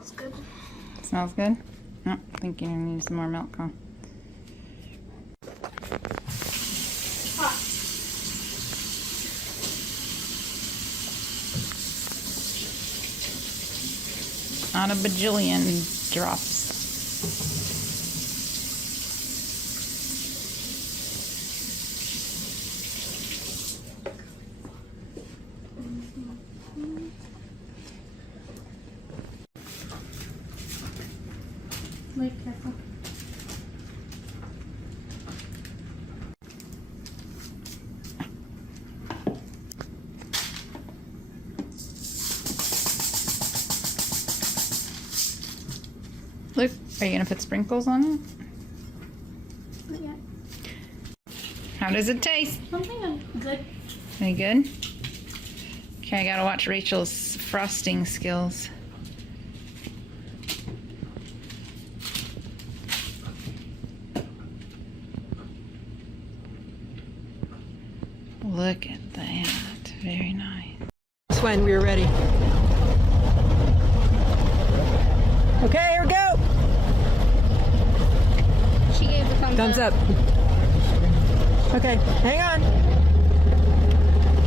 Smells good. Smells good? Oh, I think you need some more milk, huh? Hot. Not a bajillion drops. Wait, careful. Look, are you gonna put sprinkles on it? Not yet. How does it taste? Something good. Any good? Okay, I gotta watch Rachel's frosting skills. Look at that. Very nice. That's when we were ready. Okay, here we go. She gave a thumbs Thumbs up. Okay, hang on.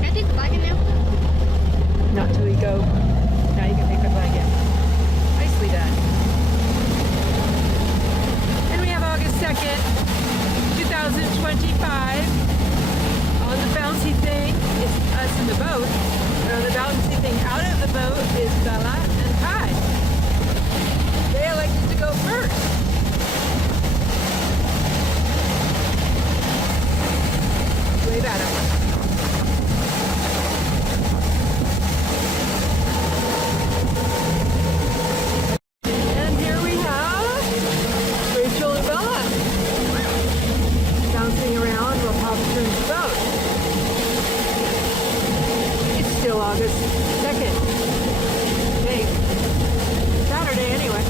Can I take the blanket now? Not till we go. Now you can take the blanket. Nicely done. And we have August 2nd, 2025. On the bouncy thing is us in the boat. And on the bouncy thing out of the boat is Bella and Kai. They elected to go first. Wave at them. And here we have Rachel and Bella bouncing around while Papa turns the boat. It's still August 2nd. Hey, Saturday anyway.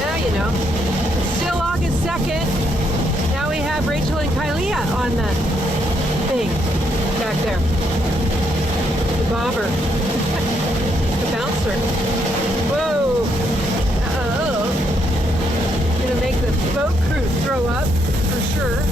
Now you know. It's still August 2nd. Now we have Rachel and Kylia on the thing back there. The bobber. The bouncer. Whoa. Uh-oh. Gonna make the boat crew throw up for sure.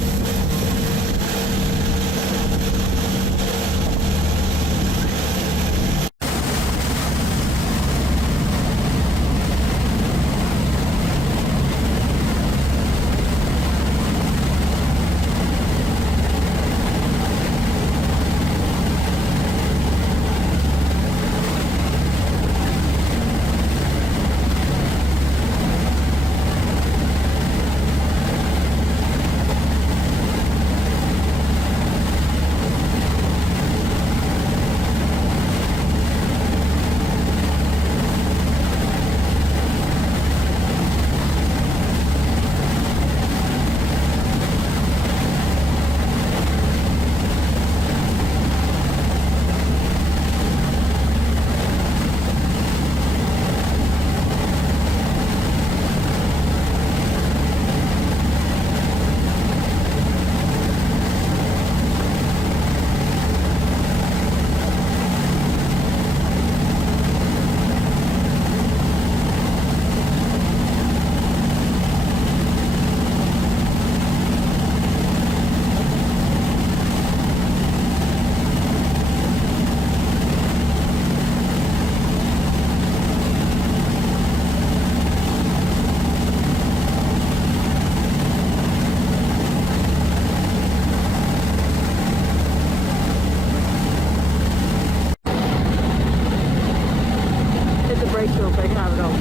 Hit the brakes real quick and have it all.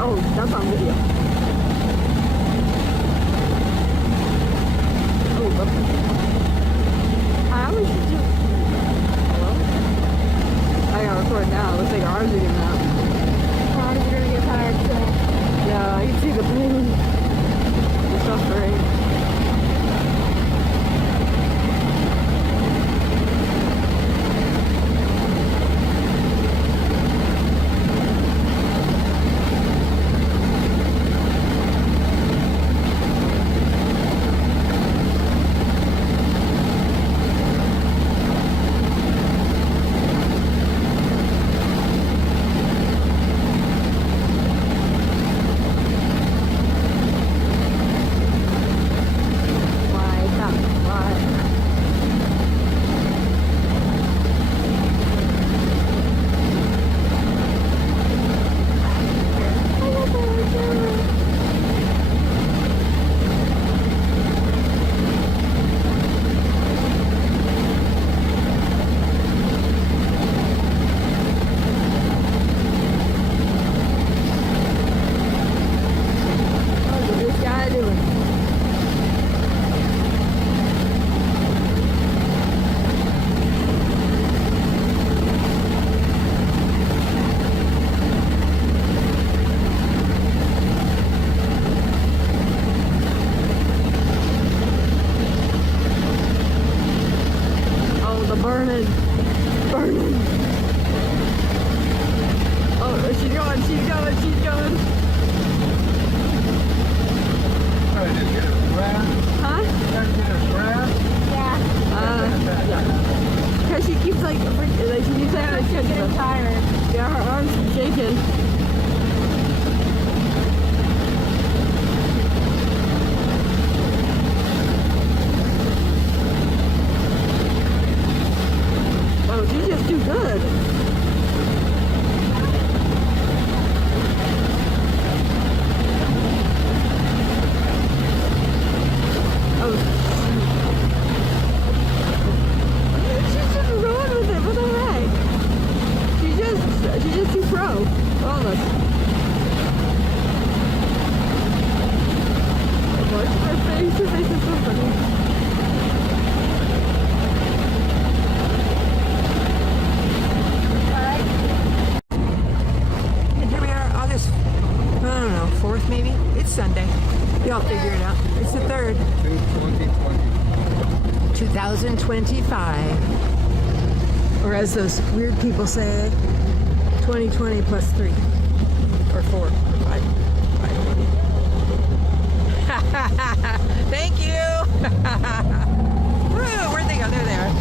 Oh, that's on video. Oh, look. How would you do? Hello? I got for it now. It looks like our arms are giving out. Arms are gonna get tired too. Yeah, I can see the pain. The suffering. Burning. Burning. Oh, she's going, she's going, she's going. Trying to get a grass. Huh? Trying to get a grass. Yeah. Because she keeps like she keeps having a She's getting tired. Yeah, her arms keep shaking. Oh, she's just too good. Oh, she's just rolling with it. What the heck? She's just too pro. Almost. Watch her face. Her face is so funny. I don't know, 4th maybe? It's Sunday. Y'all figure it out. It's the 3rd. 2025. Or as those weird people say, 2020 plus 3. Or 4. Or 5. I don't know. Thank you! Woo, where'd they go? There they are.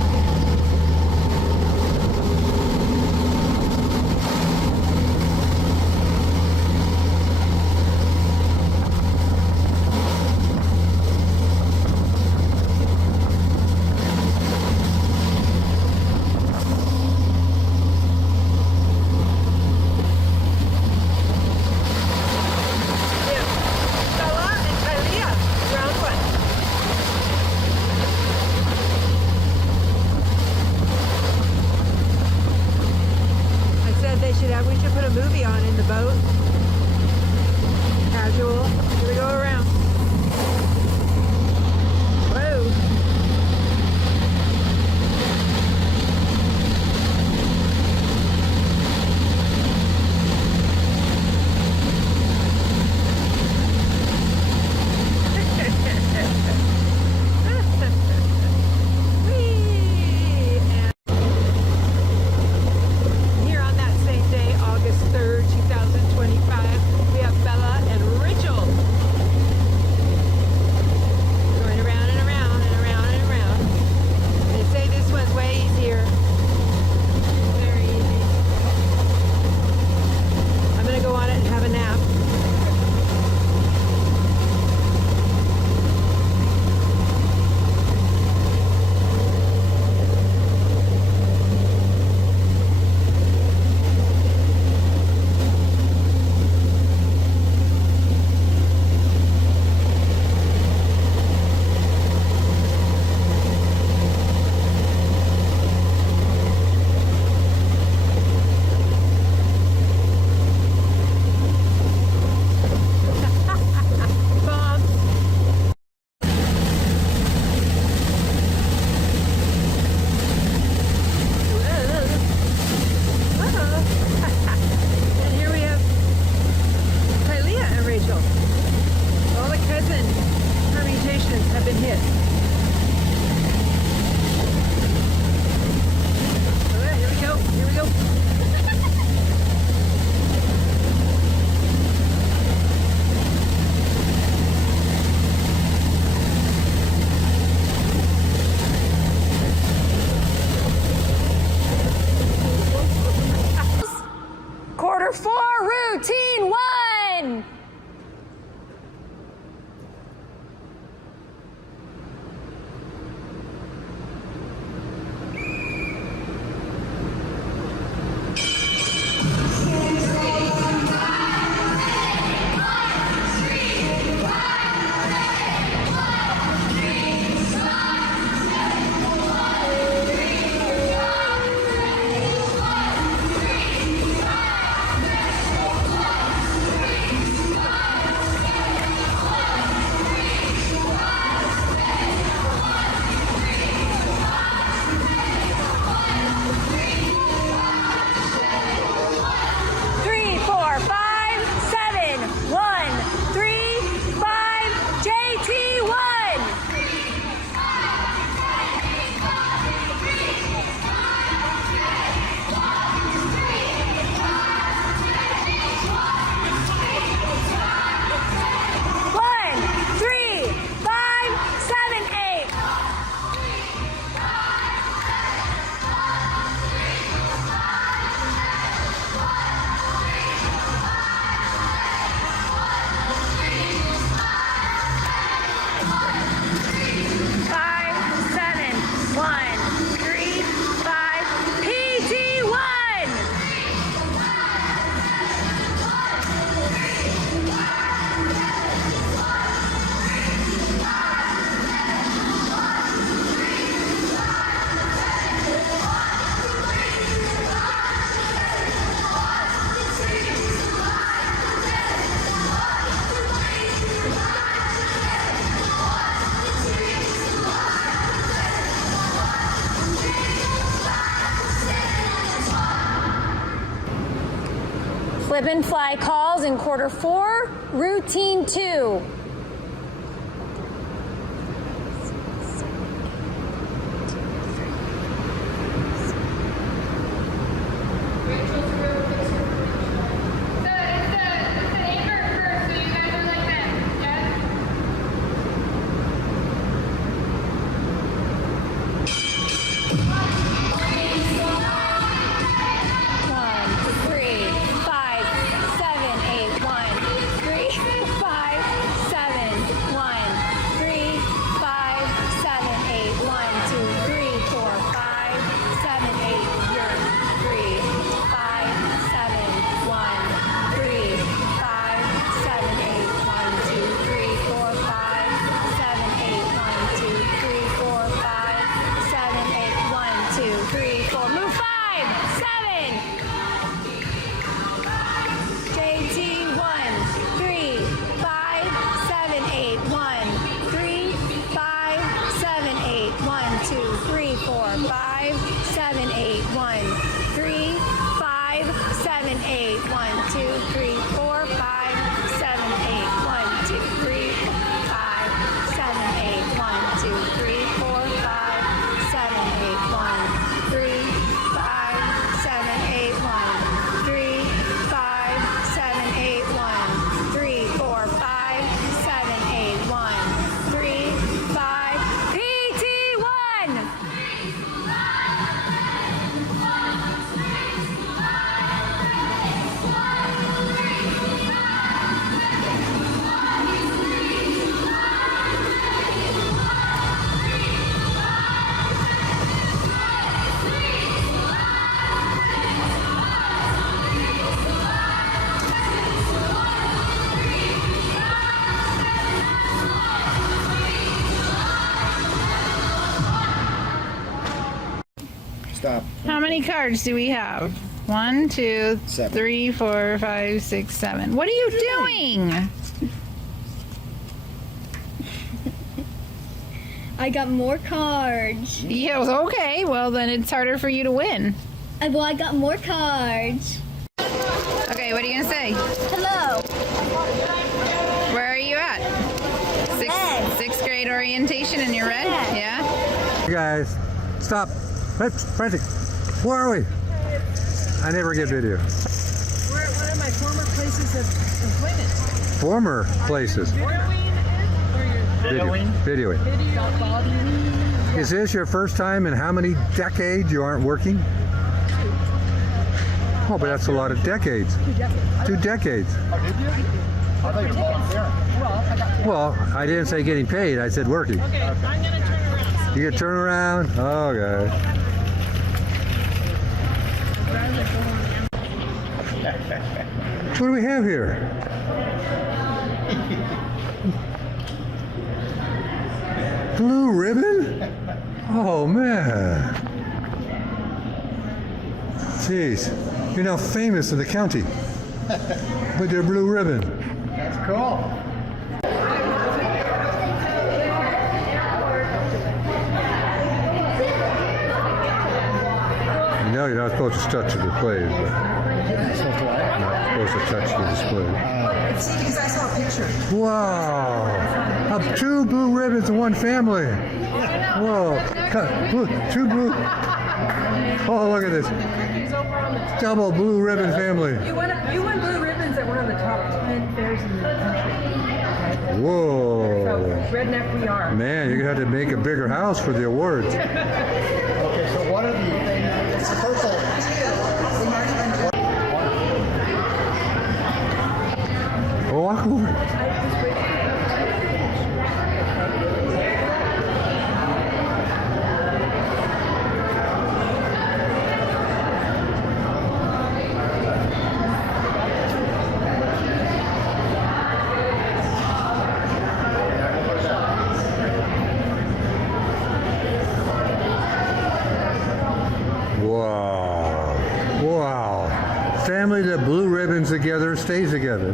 We should put a movie on in the boat. Casual. Here we go around. Whoa. Here on that same day, August 3rd, 2025, we have Bella and Rachel. quarter 4, routine 1. Slip and fly calls in quarter 4, routine 2. Stop. How many cards do we have? 1, 2, 7. 3, 4, 5, 6, 7. What are you doing? I got more cards. Yeah, okay. Well, then it's harder for you to win. Well, I got more cards. Okay, what are you going to say? Hello. Where are you at? Red. Sixth grade orientation and you're red? Yeah? Hey guys, stop. Frantic. Where are we? I never get video. We're at one of my former places of employment. Former places. Videoing. Is this your first time in how many decades you aren't working? Oh, but that's a lot of decades. 2 decades. Oh, did you? I thought you were volunteering. Well, I didn't say getting paid. I said working. Okay, I'm gonna turn around. You get turn around? Okay. What do we have here? Blue ribbon? Oh, man. Jeez. You're now famous in the county with your blue ribbon. That's cool. You know you're not supposed to touch the displays, but not supposed to touch the display. See, because I saw a picture. Wow! Of 2 blue ribbons in one family. Whoa! Look, 2 blue. Oh, look at this. Double blue ribbon family. You won blue ribbons at one of the top 10 fairs in the country. Whoa! So redneck we are. Man, you're gonna have to make a bigger house for the awards. Okay, so what are the purple? Oh, walk over. Wow. Wow. Family that blue ribbons together stays together.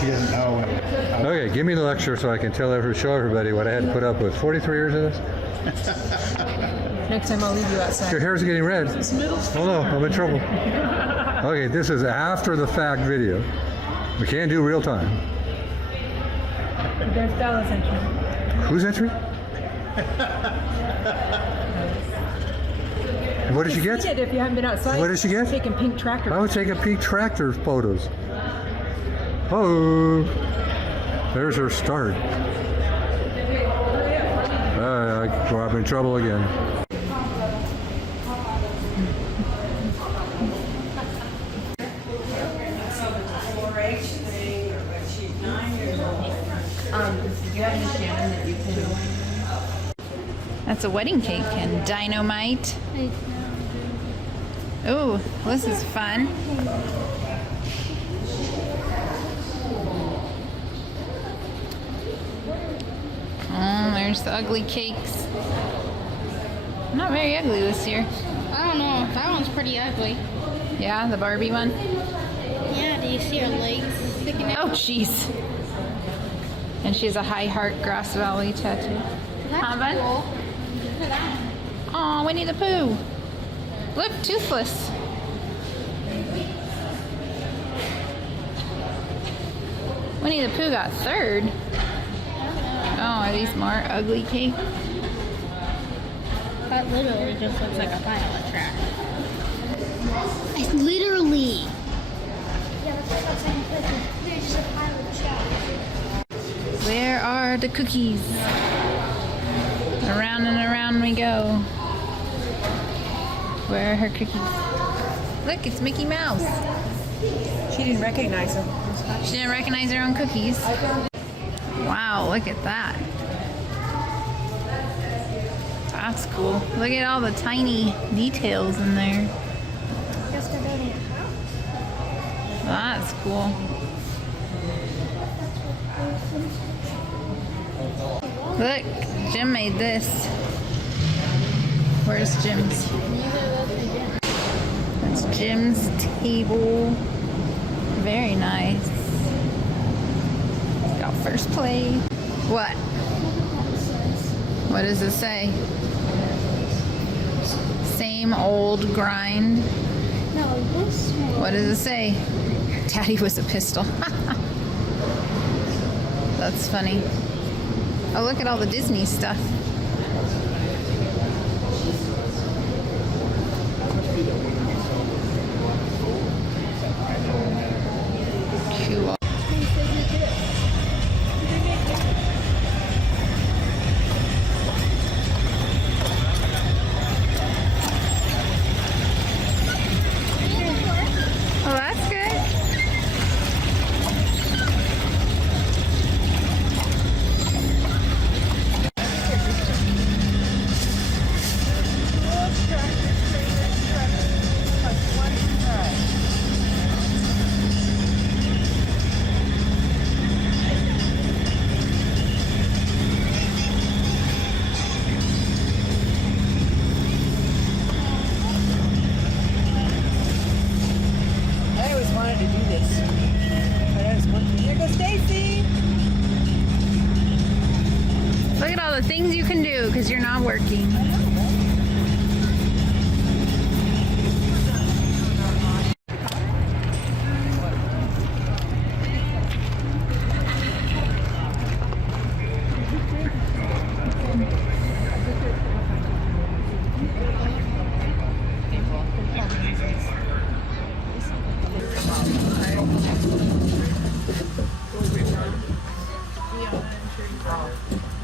He doesn't know. Okay, give me the lecture so I can show everybody what I had to put up with. 43 years of this? Next time I'll leave you outside. Your hair's getting red. Oh no, I'm in trouble. Okay, this is after the fact video. We can't do real time. There's Bella's entry. Who's entry? What did she get? It if you haven't been outside. What did she get? Taking pink tractor. I would take a pink tractor photos. Oh, there's her start. I'm in trouble again. That's a wedding cake and dynamite. Oh, this is fun. There's the ugly cakes. Not very ugly this year. I don't know. That one's pretty ugly. Yeah, the Barbie one. Yeah, do you see her legs sticking out? Oh, jeez. And she has a high heart Grass Valley tattoo. That's Huh, bud? cool. Look at that. Aw, Winnie the Pooh. Look, toothless. Winnie the Pooh got third. Oh, are these more ugly cakes? That literally just looks like a pile of trash. It's literally. Yeah, that's like second place. There's just a pile of trash. Where are the cookies? Around and around we go. Where are her cookies? Look, it's Mickey Mouse. She didn't recognize him. She didn't recognize her own cookies. Wow, look at that. That's cool. Look at all the tiny details in there. That's cool. Look, Jim made this. Where's Jim's? That's Jim's table. Very nice. Got first place. What? What does it say? Same old grind. No, this one. What does it say? Daddy was a pistol. That's funny. Oh, look at all the Disney stuff. Cool. Oh, that's good. I always wanted to do this. But I was working. There goes Stacy. Look at all the things you can do because you're not working.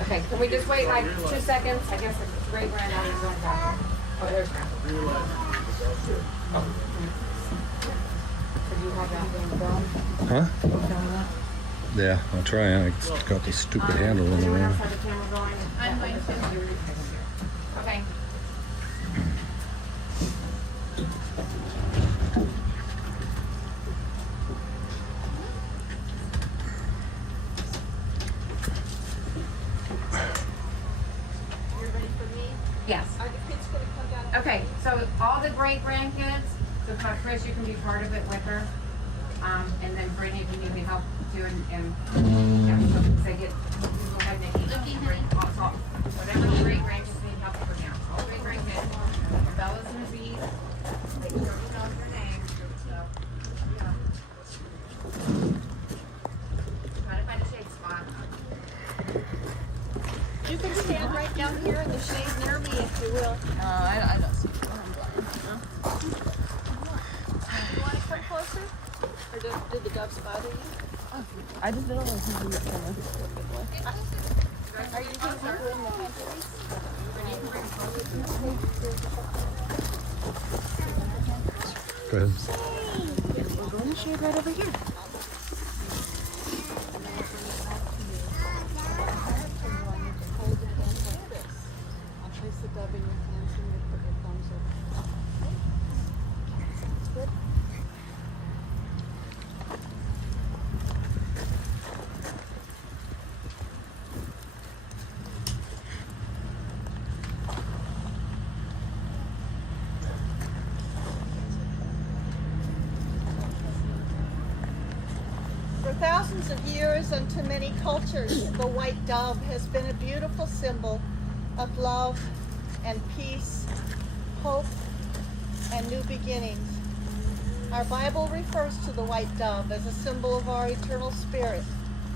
Okay, can we just wait like 2 seconds? I guess it's Ray ran out of his own bathroom. Oh, there's Grandpa. So do you have that film? Huh? Yeah, I'll try. I got this stupid handle in the Anyone room. else have the camera going? I'm going to. Okay. Yes. Okay, so all the great grandkids, so Chris, you can be part of it with her. And then Brittany, if you need any help too, and yeah, so they get, go ahead and whatever the great grandkids need help with now. All the great grandkids, Bella's and Aziz, make sure you know their names. So, yeah. Try to find a shade spot. You can stand right down here in the shade near me if you will. I don't see. You want to come closer? Or did the doves bother you? I just don't know if he's in the camera. Are you comfortable in the pantries? Go ahead. We'll go in the shade right over here. I'll place the dove in your hands and you put your thumbs up. Good. For thousands of years and to many cultures, the white dove has been a beautiful symbol of love and peace, hope, and new beginnings. Our Bible refers to the white dove as a symbol of our eternal spirit,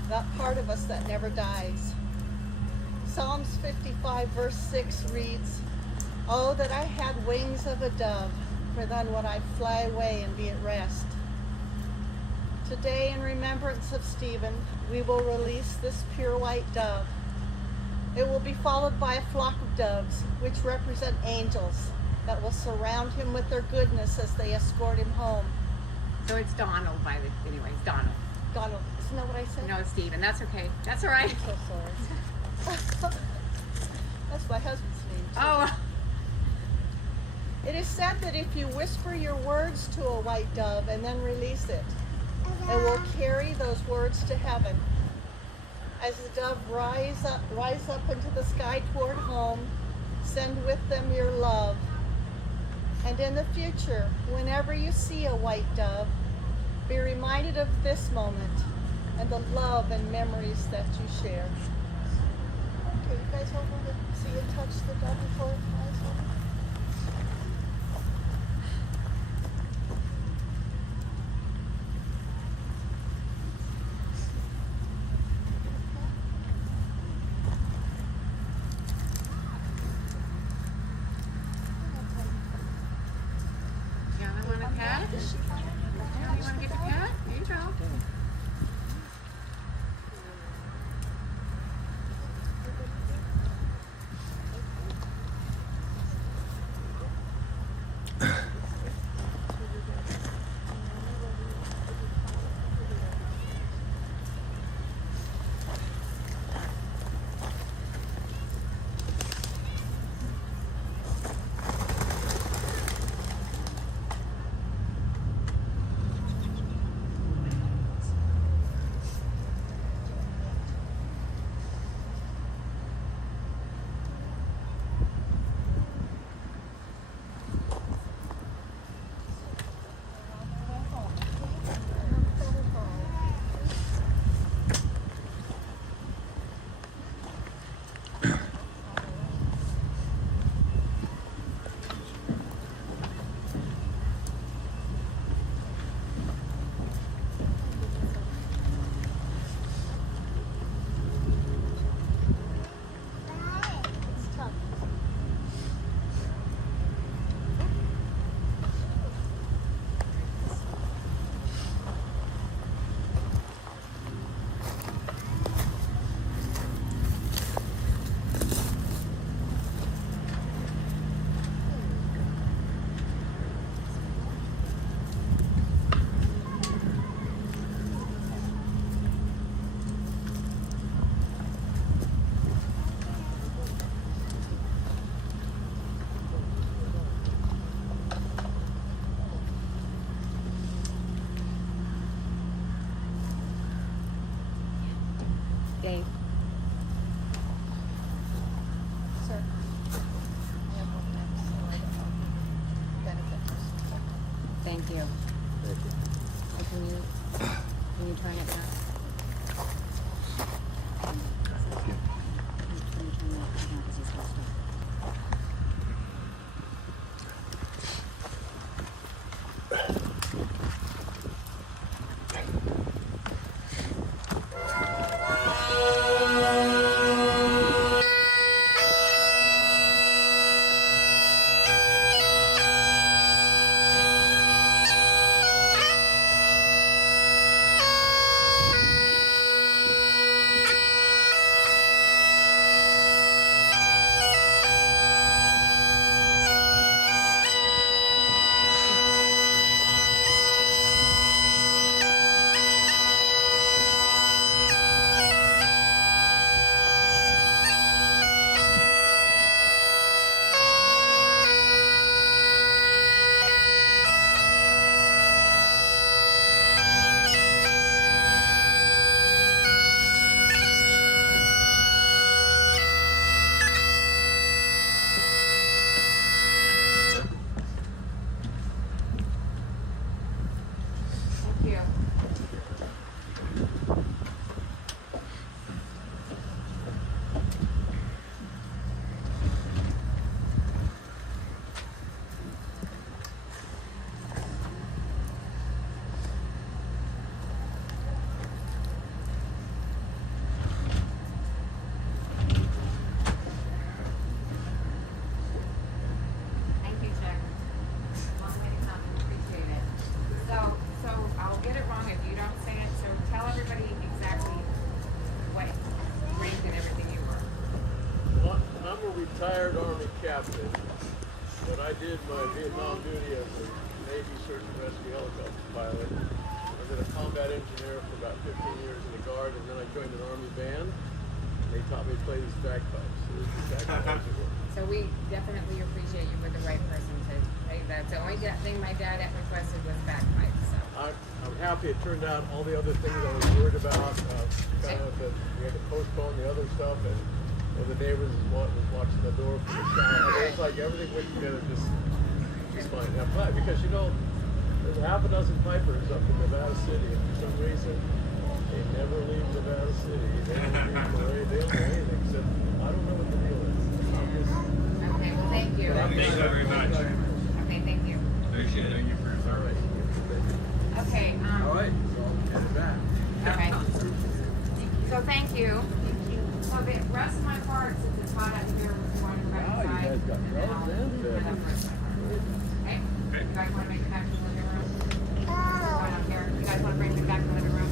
that part of us that never dies. Psalms 55 verse 6 reads, "Oh, that I had wings of a dove, for then would I fly away and be at rest." Today, in remembrance of Stephen, we will release this pure white dove. It will be followed by a flock of doves, which represent angels, that will surround him with their goodness as they escort him home. So it's Donald, anyways, Donald. Donald, isn't that what I said? No, it's Stephen. That's okay. That's all right. I'm so sorry. That's my husband's name, too. Oh. It is said that if you whisper your words to a white dove and then release it, it will carry those words to heaven. As the dove rise up into the sky toward home, send with them your love. And in the future, whenever you see a white dove, be reminded of this moment and the love and memories that you share. Okay, you guys hold on to see and touch the dove before it flies over. You want a cat? You want to get the cat? Here you go. Dave. Sir. I have one next, so I don't know. Benefits. Thank you. So can you turn it back? Can you turn that back as he's supposed to? Retired Army captain, but I did my Vietnam duty as a Navy search and rescue helicopter pilot. I was a combat engineer for about 15 years in the Guard, and then I joined an Army band. And they taught me to play these bagpipes. So this is exactly how it works. So we definitely appreciate you with the right person to play that. The only thing my dad had requested was bagpipes. So. I'm happy it turned out all the other things I was worried about. Kind of that we had to postpone the other stuff, and the neighbors was watching the door from the sound. I mean, it's like everything went together just fine. And I'm glad because there's a half a dozen pipers up in Nevada City, and for some reason They never leave Nevada City. They don't leave Missouri. They don't do anything except, I don't know what the deal is. I'm just, Okay, well, thank you. Thank you very much. Okay, thank you. Appreciate it. Thank you for your service. Okay, All right, so get it back. okay. So thank you. So the rest of my parts, if it's hot out here, we're going to the Wow, you right guys side. got and then I'll drugs in? head up for a second. Okay? You guys want to make it back to the living room? Going up here. You guys want to bring me back to the living room?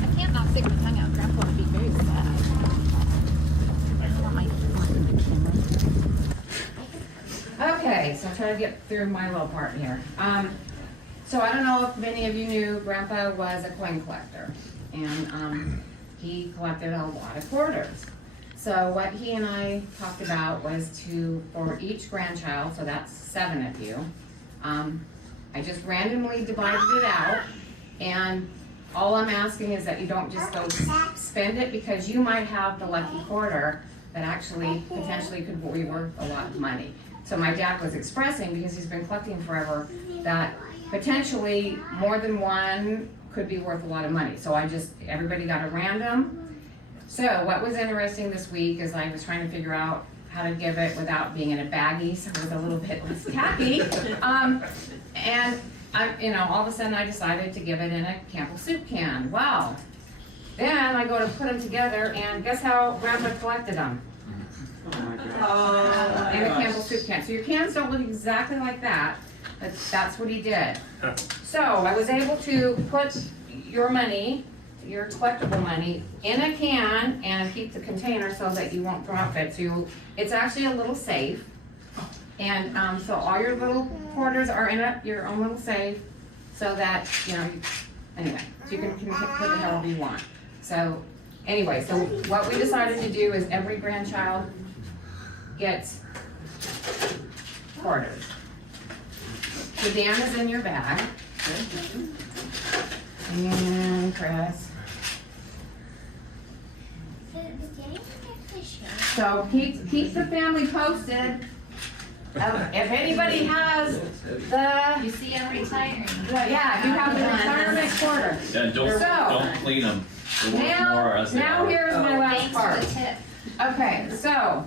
I can't not stick my tongue out. Grandpa would be very sad. I want my foot in the camera. Okay, so I'll try to get through my little part here. So I don't know if many of you knew Grandpa was a coin collector, and he collected a lot of quarters. So what he and I talked about was for each grandchild, so that's 7 of you, I just randomly divided it out, and all I'm asking is that you don't just go spend it, because you might have the lucky quarter that actually potentially could be worth a lot of money. So my dad was expressing, because he's been collecting forever, that potentially more than one could be worth a lot of money. So everybody got a random. So what was interesting this week is I was trying to figure out how to give it without being in a baggie, so it was a little bit less tacky. And all of a sudden I decided to give it in a Campbell soup can. Wow. Then I go to put them together, and guess how Grandpa collected them? In a Campbell soup can. So your cans don't look exactly like that, but that's what he did. So I was able to put your money, your collectible money, in a can and keep the container so that you won't drop it. So it's actually a little safe. And so all your little quarters are in your own little safe, so that, anyway, so you can put it however you want. So anyway, so what we decided to do is every grandchild gets quarters. The dam is in your bag. And Chris. So keep the family posted. If anybody has You see, I'm retiring. if you have the retirement quarter. Yeah, don't clean them. Now here's my last Thanks part. for the tip. Okay, so.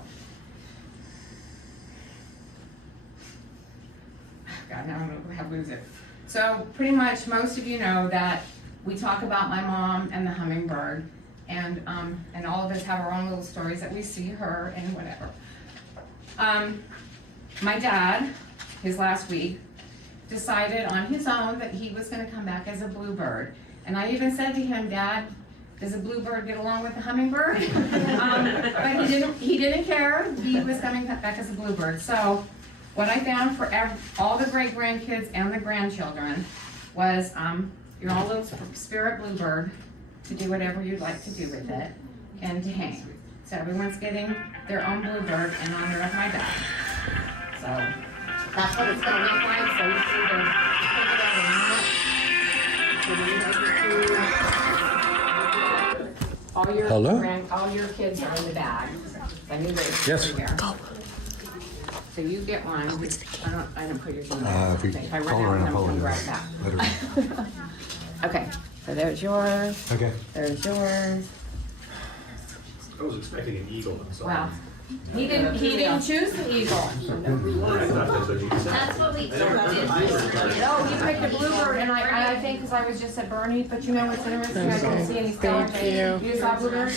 God, now I'm gonna lose it. So pretty much most of you know that we talk about my mom and the hummingbird, and all of us have our own little stories that we see her and whatever. My dad, his last week, decided on his own that he was gonna come back as a bluebird. And I even said to him, Dad, does a bluebird get along with the hummingbird? But he didn't care. He was coming back as a bluebird. So what I found for all the great-grandkids and the grandchildren was your own little spirit bluebird to do whatever you'd like to do with it and to hang. So everyone's getting their own bluebird in honor of my dad. So that's what it's gonna look like. So you see the all your kids are in the bag. I knew they were Yes. here. So you get one. I don't put yours in there. If you Okay, if I call run her out, and I'm gonna grab apologize. that. Let her. Okay, so there's yours. Okay. There's yours. I was expecting an eagle. Wow. He didn't choose the eagle. That's what we did. No, he picked a bluebird, and I think because I was just at Bernie, but you know what's interesting? I didn't see any stars. You saw bluebird?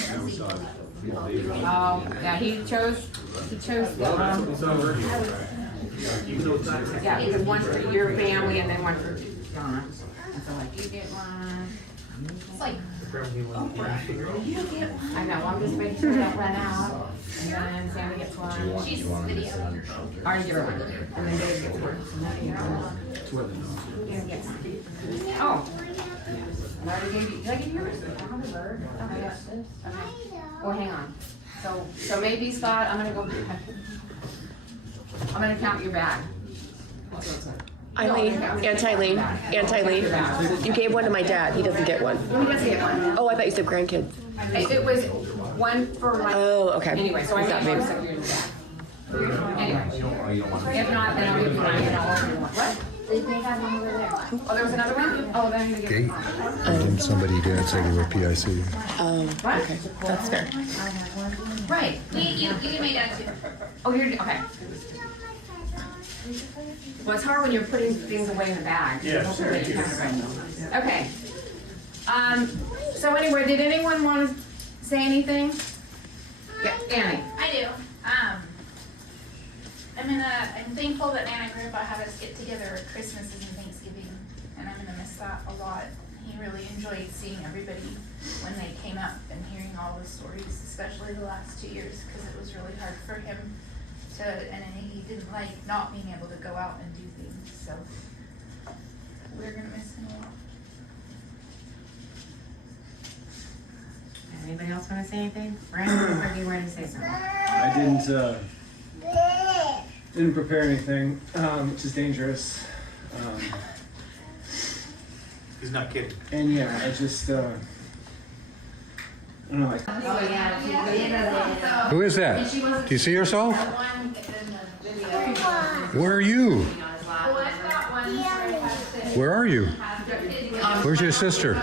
Oh, yeah, he chose the, yeah, because one for your family and then one for Donna. And so like, you get one. It's like, I know, I'm just making sure that ran out. And then Sammy gets one. she's video. Or you're one. And then Dave gets one. And then you get one. You get one. Oh. I already gave you, did I give you yours? I have a bird. Okay. Okay. Well, hang on. So maybe Scott, I'm gonna count your bag. Eileen, anti-Lean, anti-Lean. You gave one to my dad. He doesn't get one. He doesn't get one. Oh, I thought you said grandkids. It was one for like. Oh, okay. Anyway, so I That gave means- yours to your dad. Anyway, if not, then I'll give you mine and I'll order you one. What? They have one over there. Oh, there was another one? Oh, then I'm gonna get Gate. And somebody did say they were PIC. Okay, that's fair. Right. You can make that too. Oh, here, okay. Well, it's hard when you're putting things away in the bag. Yeah, sure. Okay. So anyway, did anyone want to say anything? Yeah, Annie. I do. I'm thankful that Nana and Grandpa had us get together at Christmases and Thanksgiving, and I'm gonna miss that a lot. He really enjoyed seeing everybody when they came up and hearing all the stories, especially the last 2 years, because it was really hard for him to, and he didn't like not being able to go out and do things, so we're gonna miss him a lot. Anybody else want to say anything? Brandon, or do you want to say something? I didn't prepare anything, which is dangerous. He's not kidding. And yeah, I just, I don't know, like. Who is that? Do you see yourself? Where are you? Where are you? Where's your sister?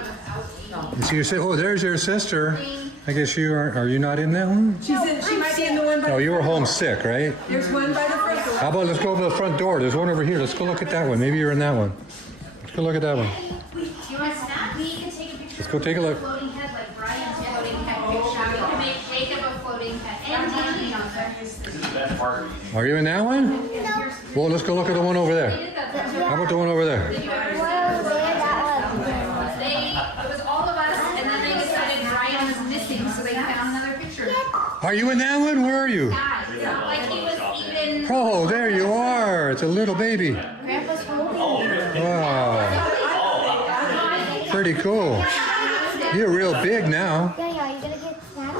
You see your sister? Oh, there's your sister. I guess you are you not in that one? She might be in the one by Oh, you were homesick, right? There's one by the front door. How about let's go to the front door. There's one over here. Let's go look at that one. Maybe you're in that one. Let's go look at that one. Do you want a snack? We can take a picture. Let's go take a look. Floating head like Brian's floating head picture. We can make Jacob a floating head. And Danny on there. Are you in that one? Well, let's go look at the one over there. How about the one over there? It was all of us, and then they decided Brian was missing, so they found another picture. Are you in that one? Where are you? Yeah, like he was even. Oh, there you are. It's a little baby. Grandpa's holding. Wow. Pretty cool. You're real big now. Yeah, you gonna get snacks?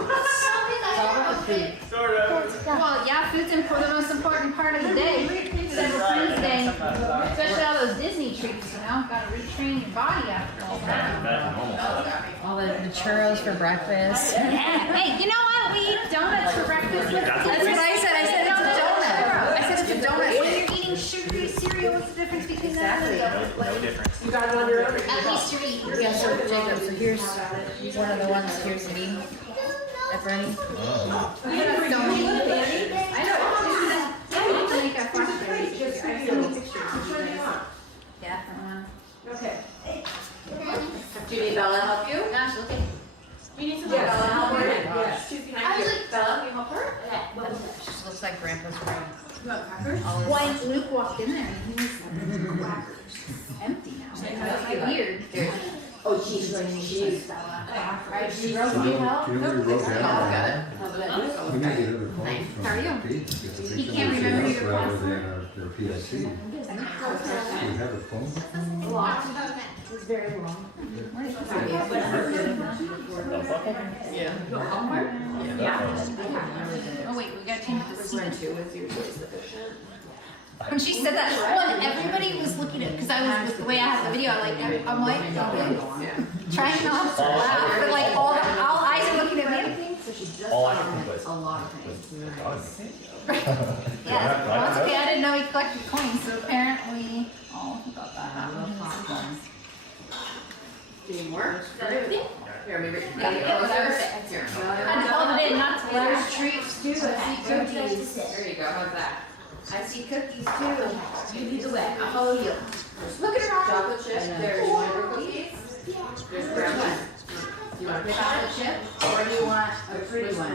Well, yeah, food's the most important part of the day. Federal Foods Day, especially all those Disney treats, you know, gotta retrain your body after all that. All the churros for breakfast. Hey, you know what? We eat donuts for breakfast. That's what I said. I said it's a donut. I said it's a donut. When you're eating sugary cereal, what's the difference between that and a donut? No difference. You got it on your own? At least you're eating. Yeah, so Jacob, so here's one of the ones. Here's me. That's Bernie. Yeah. Okay. Do you need Bella to help you? Gosh, look at. You need some Bella help her? I was like, Bella, can you help her? She looks like Grandpa's room. when Luke walked in there, he was empty now. It's weird. Oh, she's like, she's. Right, she wrote me help. You know we wrote down? We need to get other phones from How are you? Pete. He can't remember your Rather password. than their PIC. Do you have a phone? It's very long. Oh wait, we got to change the scene. When she said that, when everybody was looking at, because I was with the way I had the video, I'm like, trying not to laugh, but like all eyes are looking at me. All I can think was. Yeah, well, it's okay. I didn't know he collected coins, so apparently, oh, he got that. Do you need more? Is that everything? Here, maybe. Yeah, perfect. Here. I held it in, not to laugh. There's treats too. I see cookies. There you go. How's that? I see cookies too. You lead the way. I'll follow you. Look at her eyes. Chocolate chip. There's sugar cookies. There's brown one. Do you want a chocolate chip or do you want a fruity one?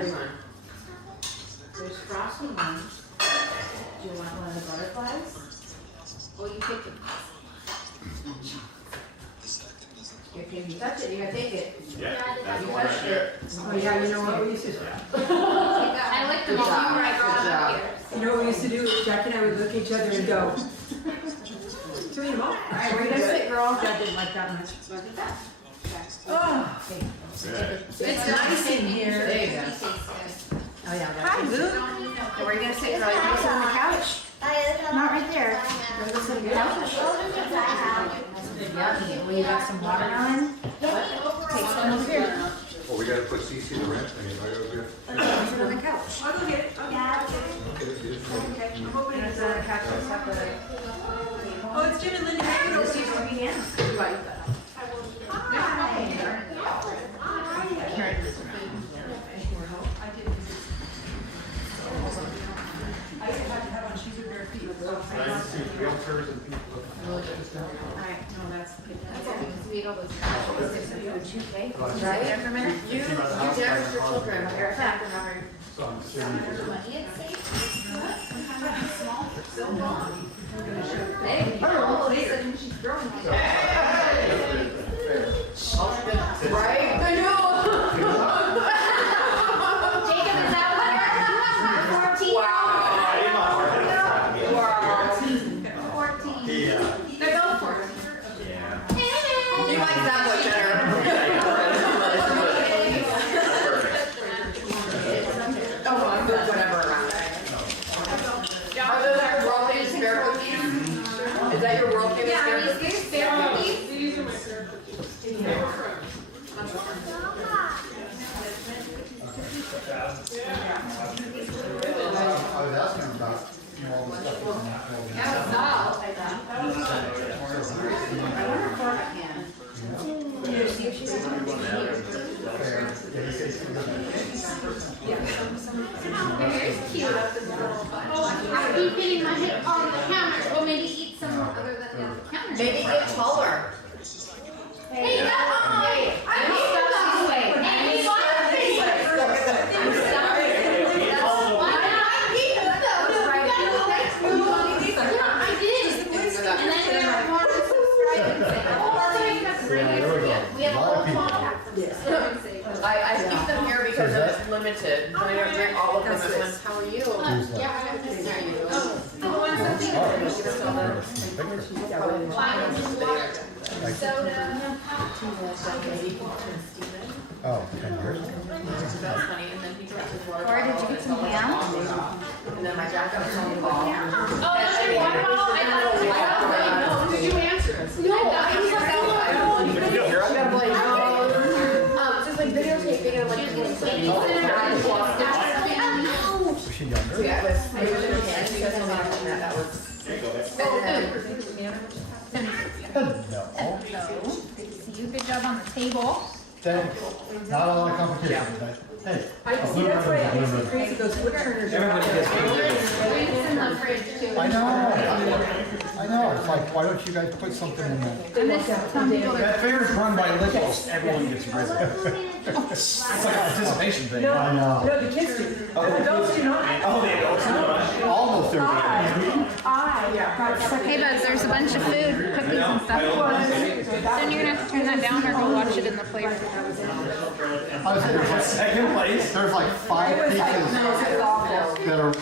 There's frosty ones. Do you want one of the butterflies? Well, you pick it. Here, can you touch it? You gotta take it. Yeah, that's You the one right touched there. it. Oh yeah, you know what we used to do? I licked them all before I brought them up here. You know what we used to do? Jack and I would look at each other and go. Three of them all. Alright, where you gonna sit, girl? Dad didn't like that much. Oh. It's nice in here. There you go. Oh yeah. Hi, Luke. Where are you gonna sit, girl? You gonna sit on the couch? Not right there. You're gonna sit on the couch? Yummy. Will you have some watermelon? Take some over here. Well, we gotta put CC the rent thing. I gotta get. Sit on the couch. I'll go get it. Okay. Okay. I'm hoping it's Sit on the couch. Let's have the. Oh, it's Jim and Linda. Make it over This is here. where we am. I used to have to have on shoes with bare feet. Nice to see realtors and people. Alright, no, that's good. That's all. We ate all those food, okay? Right there for a minute. You damaged your children. You're a factor, Robert. So I'm serious. So long. Hey, oh, listen, she's growing. Right? I know. Jacob is out here. 14. Wow. 14. Yeah. They're both 14. Yeah. You like that much better. Oh, I'm good, whatever around there. Are those your world famous spare cookies? Is that your world famous spare cookies? Spare cookies? These are my spare cookies. I was asking him about, all the stuff. Yeah, it's all. I wonder if Barbara can. See if she has one. Here's cute. Oh, I keep getting my hip on the counter. Well, maybe eat some other than the counter. Maybe get taller. Hey, that I need to go away. Hey, what? I'm sorry. Why not? I did. And then we wanted to subscribe and say, oh, we have a whole contact. I keep them here because it's limited. I don't drink all of them at once. How are you? Yeah, I got this. There you go. Wine and water. Soda. Oh, 10 years? That's funny. And then he took his water Or did you get some ham? And then my dad got his own ball. Oh, that's your water bottle? I thought it was no. Did you answer? No, I was like, Just like videotaping and like getting Was she younger? So yeah, it was that was. No. See you. Good job on the table. Thanks. Not a lot of competition, but hey. I see, that's why it makes me crazy, those wood turners. Everybody gets Drinks in the fridge too. I know. It's like, why don't you guys put something in there? That fair is run by liberals. Everyone gets rid of it. It's like a participation thing. I know. No, the kids do. The adults do not. Oh, the adults do not. Almost every. Hey, bud, there's a bunch of food, cookies and stuff. Then you're gonna have to turn that down or go watch it in the playroom. Second place. There's like 5 pieces that are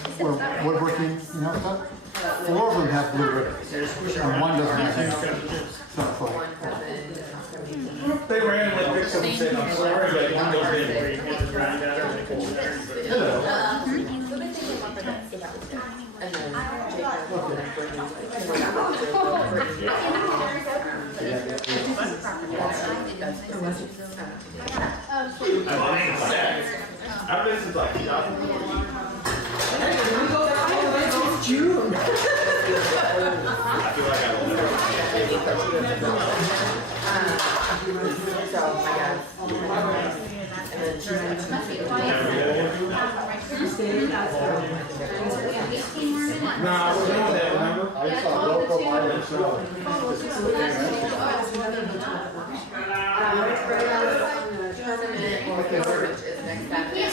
woodworking, stuff. 4 of them have blue ribbons, and 1 doesn't have any. So it's like, They ran with Rick and said, I'm sorry, but one goes in. And then I've been since like 2014. It's June. I feel like I will never. so I guess. And then she's No, I was in that, remember? I saw local violence. tournament or garbage is next Saturday. I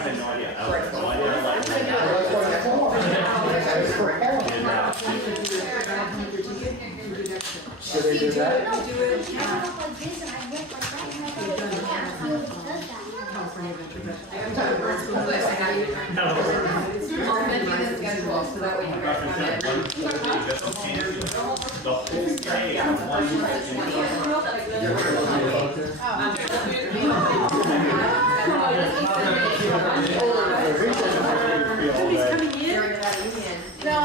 had no idea. I had no Should they do that? I'll send you the schedule so that way you guys have it. The whole thing. Somebody's coming in. No,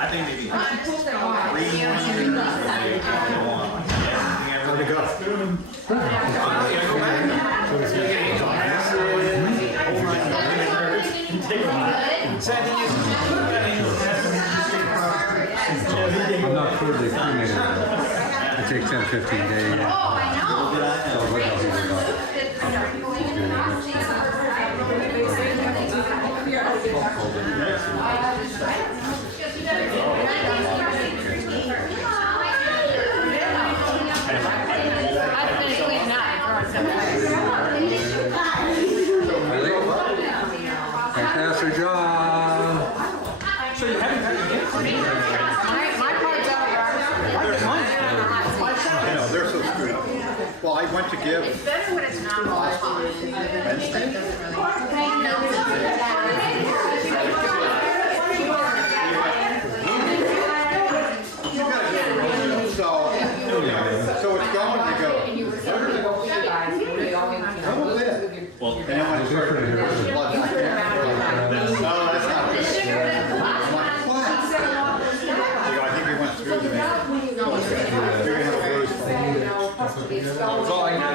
I think maybe 3 I'm not totally cremated. It takes 10, 15 days. So look how he did Fantastic job. So you haven't got it yet? I know, they're so screwed up. Well, I went to give. It's better when it's not all hot. So it's going to go. Well, And then when it's different here, there's blood back there. No, that's not good. I'm like, what? I think we went through the main. You're going to have a bruise from That's all I got.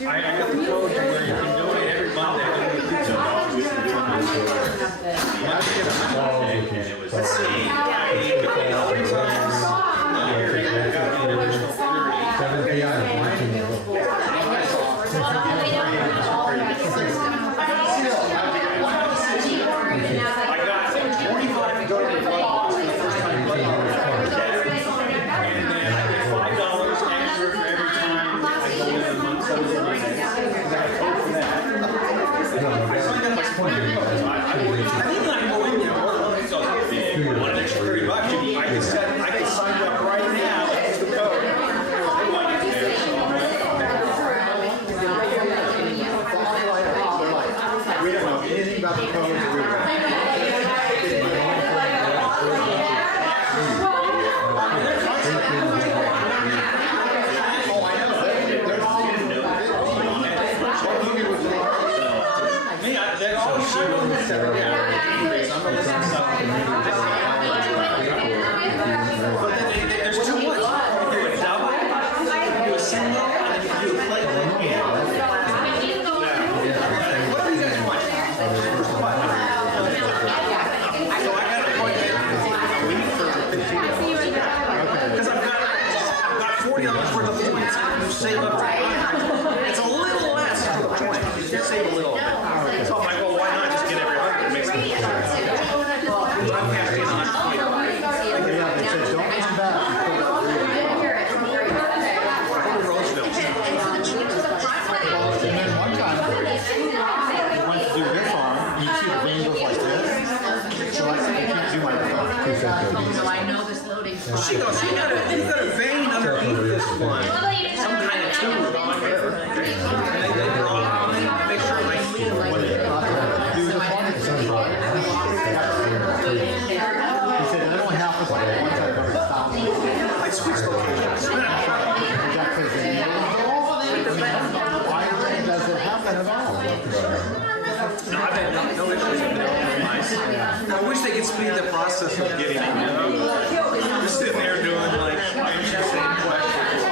I got the code where you can donate every Monday. Let's see. 7 p.m. watching the I got 25 donated blood boxes the first time blood boxes. And then I get $5 extra for every time I donate a month. So I got a code for that. I signed up like 20 years ago. I think I can go in there. So one extra $30. I can sign you up right now. That's the code. We don't know anything about the codes. There's too much. You do a double, you do a single, and then you do a play. Whatever you guys want. So I got an appointment a week for 15 because I've got $40 worth of points. You save up to $100. It's a little less for the point. You save a little bit. So I'm like, well, why not just get every 100? It makes sense. I'm casting on that point. Yeah, they said, don't come back. And then one time, we went to do this arm, and you see the vein goes like this. So I can't do my phone. So I know this loading. She goes, you got a vein underneath this one. Some kind of tube on there. Make sure I see it right there. Do this one. He said, it only happens like once I've ever stopped. I switched locations. Why does it happen at all? No, I've had no issues with it. I wish they could speed the process of getting it, you know? Just sitting there doing like, answer the same questions.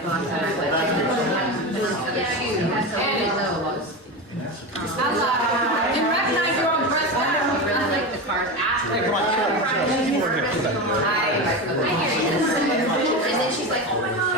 You recognize your own breast now. You really like the cars after. Come on, chill. I hear you. And then she's like, oh my God.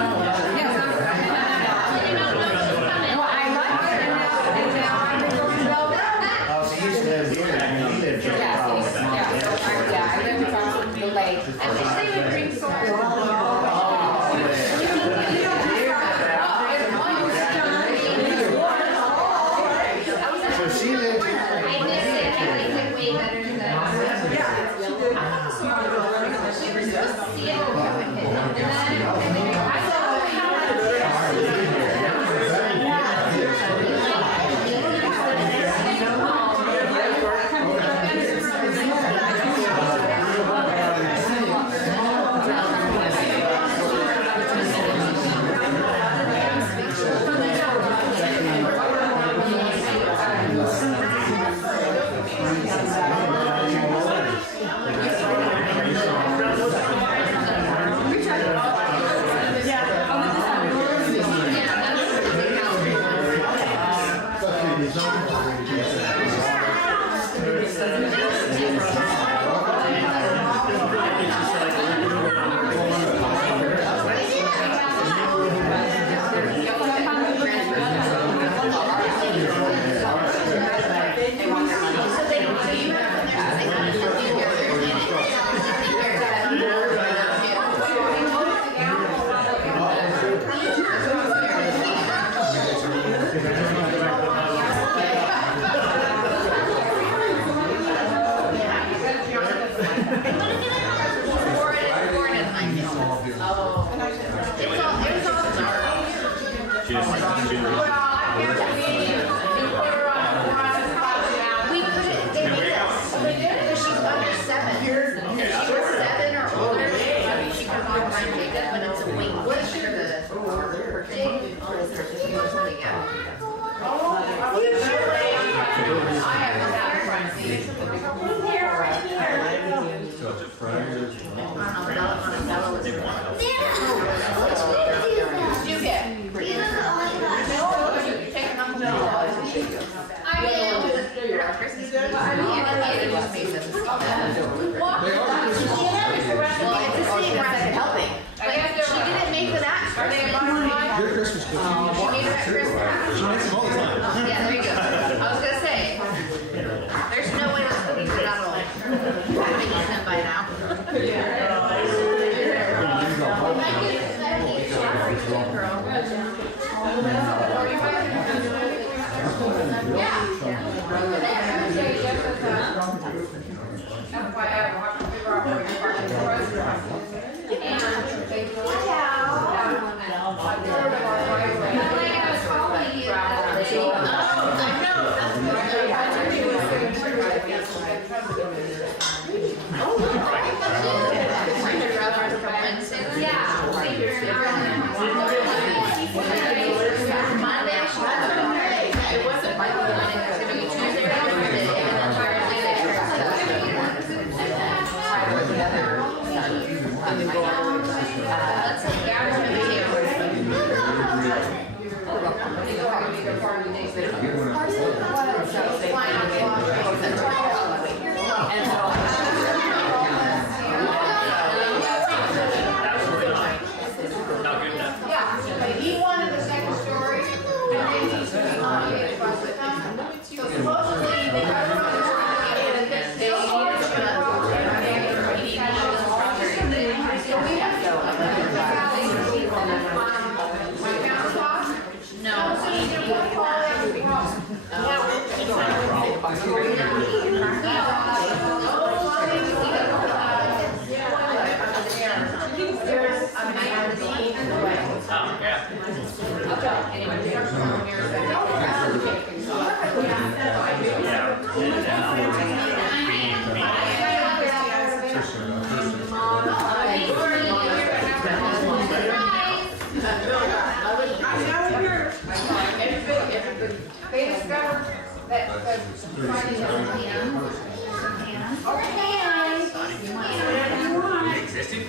60?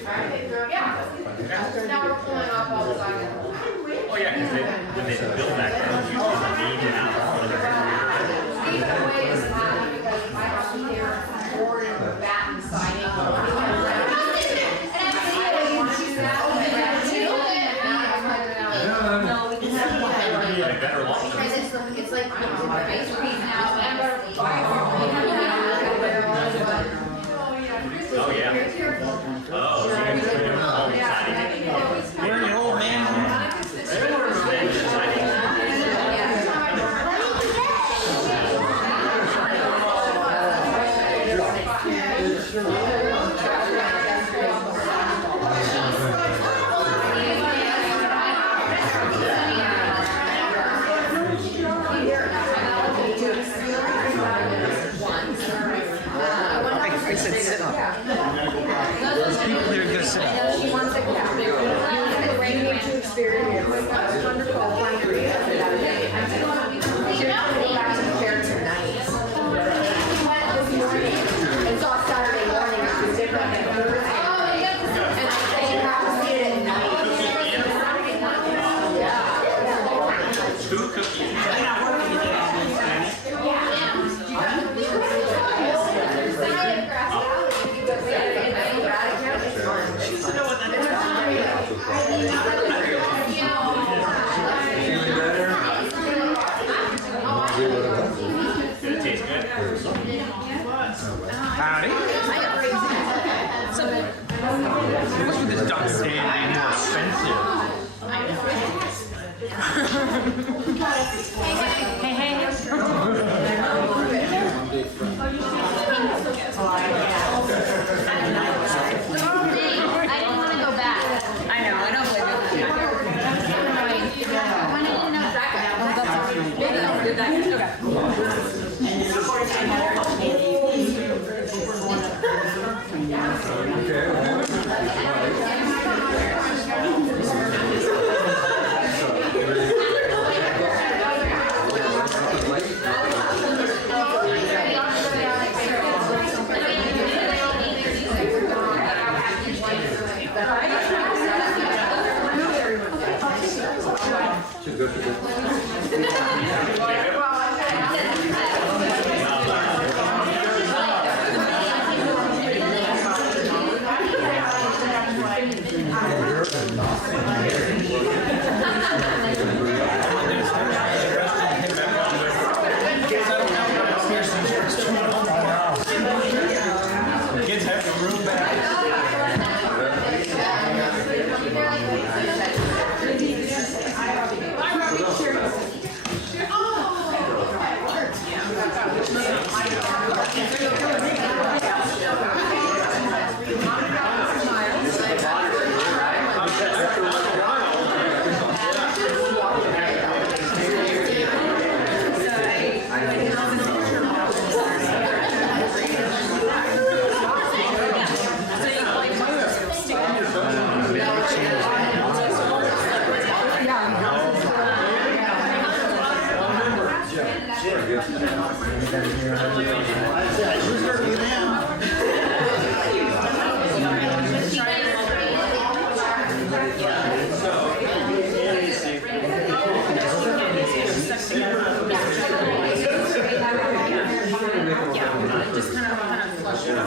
Yeah. Now we're pulling off all the siding. Oh yeah, because when they built back then, you used the main and out. Either way is fine because I have to hear board and batten siding. Like better long term. It's like Oh yeah. Oh, so you can do all the siding. You're an old man. I said sit up. There's people that are going to sit up. She wants it now. You need to experience wonderful country. She wants to go back to the fair tonight. This morning. And saw Saturday morning, which was different than Thursday. And I think you have to see it at night. Two cookies. Did it taste good? Howdy. What's with this duck stand being more expensive? I didn't want to go back. I know, I don't blame you. I wanted to know that. Oh, that's awesome. Did that. Kids have the room back. Just kind of flush it out.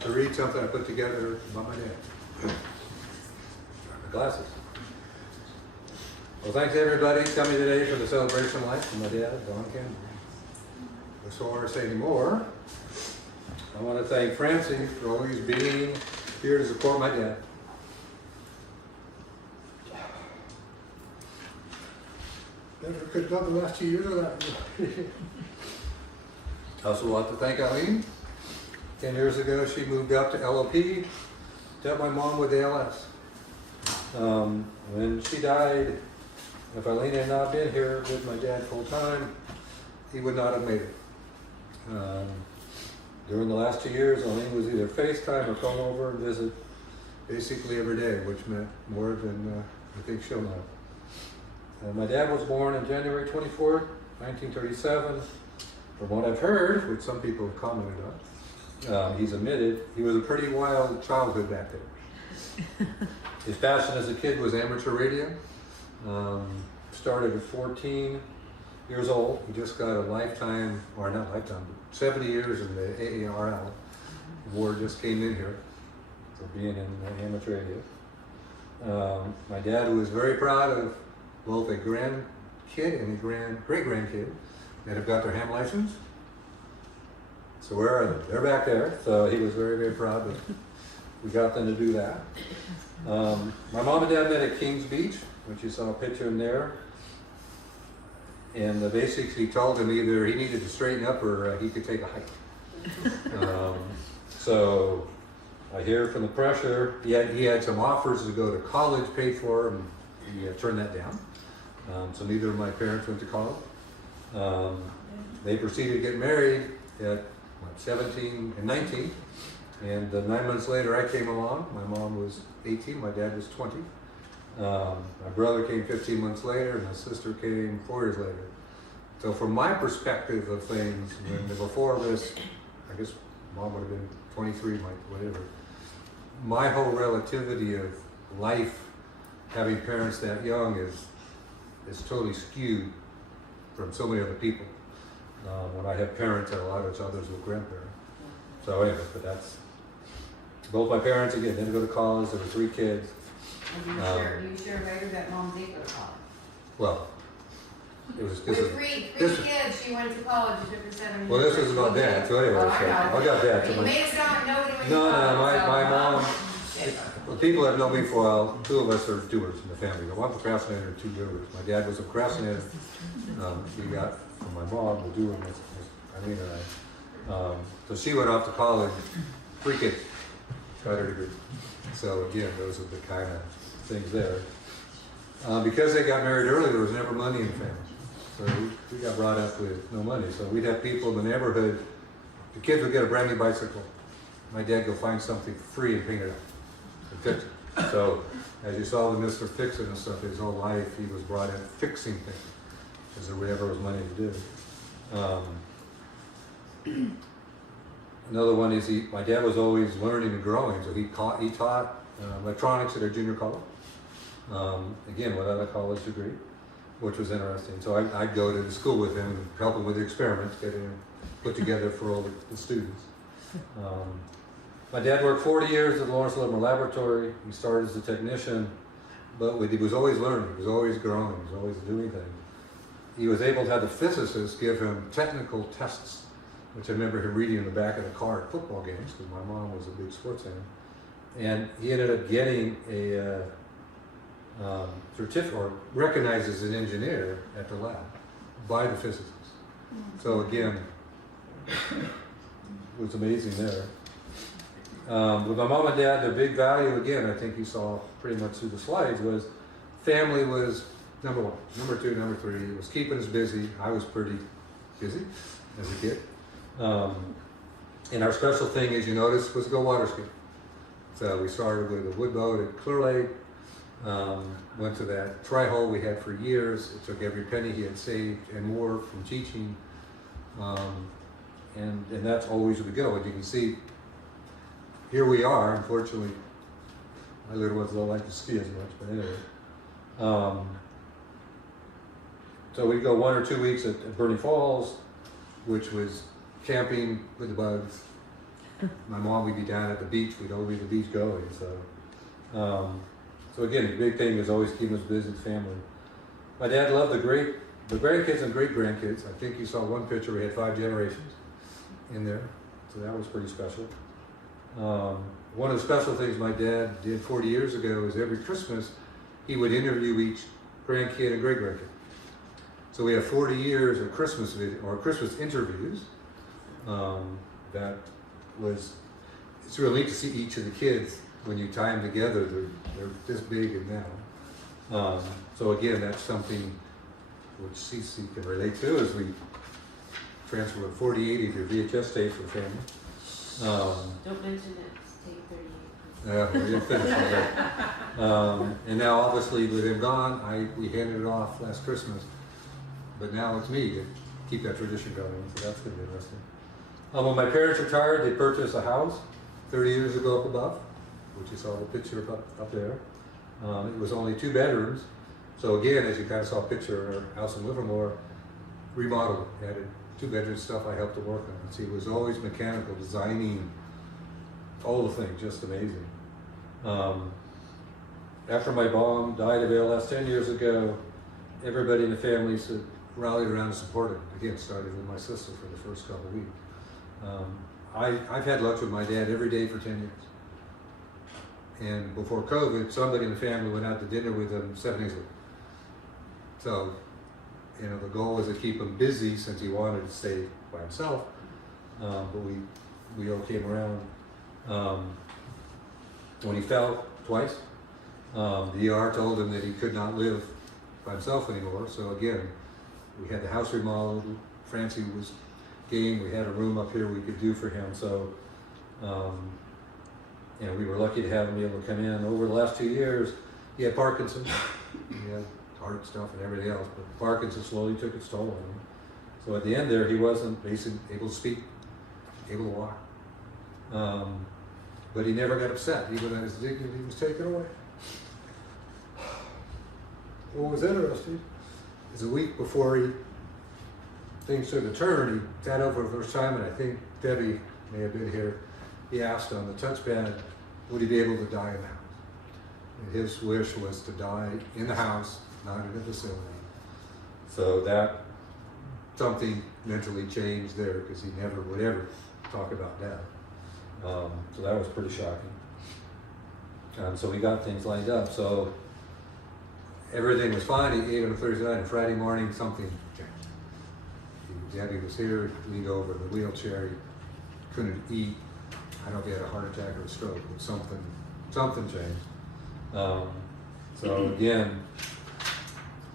To read something I put together about my dad. My glasses. Well, thanks everybody coming today for the celebration of life of my dad, Don Campbell. Before I say any more, I want to thank Francie for always being here to support my dad. Never could have done the last 2 years of that. I also want to thank Eileen. 10 years ago, she moved up to LOP to help my mom with ALS. When she died, if Eileen had not been here with my dad full time, he would not have made it. During the last 2 years, Eileen was either FaceTime or come over and visit basically every day, which meant more than I think she'll know. My dad was born on January 24th, 1937. From what I've heard, which some people have commented on, he's admitted he was a pretty wild childhood back there. His passion as a kid was amateur radio. Started at 14 years old. He just got a lifetime, or not lifetime, but 70 years in the AARL. Award just came in here for being in amateur radio. My dad was very proud of both a grandkid and a great-grandkid that have got their ham license. So where are they? They're back there. So he was very, very proud that we got them to do that. My mom and dad met at Kings Beach, which you saw a picture in there. And basically told him either he needed to straighten up or he could take a hike. So I hear from the pressure, he had some offers to go to college paid for, and he turned that down. So neither of my parents went to college. They proceeded to get married at 17 and 19. And 9 months later I came along. My mom was 18, my dad was 20. My brother came 15 months later, and my sister came 4 years later. So from my perspective of things, before this, I guess mom would have been 23, whatever. My whole relativity of life, having parents that young, is totally skewed from so many other people. When I have parents and a lot of others with grandparents. So anyway, but that's, both my parents, again, didn't go to college. There were 3 kids. Do you share later that mom did go to college? Well, it was With three kids, she went to college. You took her 7 years. Well, this is about dad. So anyway, I got dad. So You made it sound like nobody went to no, college. my mom. Well, people have known me for a while. 2 of us are doers in the family. One procrastinator and 2 doers. My dad was a procrastinator. He got from my mom, the doer, Eileen and I. So she went off to college, 3 kids, got her degree. So again, those are the kind of things there. Because they got married early, there was never money in the family. So we got brought up with no money. So we'd have people in the neighborhood, the kids would get a brand new bicycle. My dad go find something free and paint it up and fix it. So as you saw the Mr. Fix-It and stuff, his whole life he was brought in fixing things, because there never was money to do. Another one is my dad was always learning and growing, so he taught electronics at our junior college. Again, without a college degree, which was interesting. So I'd go to the school with him and help him with the experiments, getting them put together for all the students. My dad worked 40 years at the Lawrence Livermore Laboratory. He started as a technician, but he was always learning, he was always growing, he was always doing things. He was able to have the physicists give him technical tests, which I remember him reading in the back of the car at football games, because my mom was a big sports fan. And he ended up getting a certificate, or recognized as an engineer at the lab by the physicists. So again, it was amazing there. With my mom and dad, their big value, again, I think you saw pretty much through the slides, was family was number one. Number two, number three, it was keeping us busy. I was pretty busy as a kid. And our special thing, as you noticed, was go water skiing. So we started with a wood boat at Clear Lake, went to that tri-hole we had for years. It took every penny he had saved and more from teaching. And that's always we go. And you can see, here we are. Unfortunately, my little ones don't like to ski as much, but anyway. So we'd go 1 or 2 weeks at Burning Falls, which was camping with the bugs. My mom would be down at the beach. We'd always be at the beach going. So again, the big thing is always keeping us busy as family. My dad loved the grandkids and great grandkids. I think you saw one picture. We had 5 generations in there, so that was pretty special. One of the special things my dad did 40 years ago is every Christmas he would interview each grandkid and great grandkid. So we have 40 years of Christmas Christmas interviews. That was, it's really neat to see each of the kids when you tie them together. They're this big and now. So again, that's something which CC can relate to as we transfer 4080 to VHS tape for the family. Don't mention it. Take 38. Yeah, we didn't finish on that. And now, obviously, with him gone, we handed it off last Christmas. But now it's me to keep that tradition going, so that's going to be interesting. When my parents retired, they purchased a house 30 years ago up above, which you saw the picture up there. It was only 2 bedrooms. So again, as you kind of saw a picture of our house in Livermore, remodeled it. Added 2-bedroom stuff I helped to work on. So he was always mechanical, designing all the things, just amazing. After my mom died of ALS 10 years ago, everybody in the family rallied around and supported him. Again, started with my sister for the first couple of weeks. I've had lunch with my dad every day for 10 years. And before COVID, somebody in the family went out to dinner with him 7 days a week. So, the goal was to keep him busy since he wanted to stay by himself. But we all came around. When he fell twice, the ER told him that he could not live by himself anymore. So again, we had the house remodeled. Francie was game. We had a room up here we could do for him. So, we were lucky to have him be able to come in. Over the last 2 years, he had Parkinson's. He had heart stuff and everything else, but Parkinson's slowly took its toll on him. So at the end there, he wasn't basically able to speak, able to walk. But he never got upset, even as his dignity was taken away. What was interesting is a week before things took a turn, he sat over for the first time, and I think Debbie may have been here. He asked on the touchpad, would he be able to die in the house? And his wish was to die in the house, not in the facility. So that something mentally changed there, because he never would ever talk about death. So that was pretty shocking. So we got things lined up. So everything was fine. He ate on a Thursday night, and Friday morning something changed. Debbie was here, leaned over in the wheelchair, he couldn't eat. I don't know if he had a heart attack or a stroke, but something changed. So again,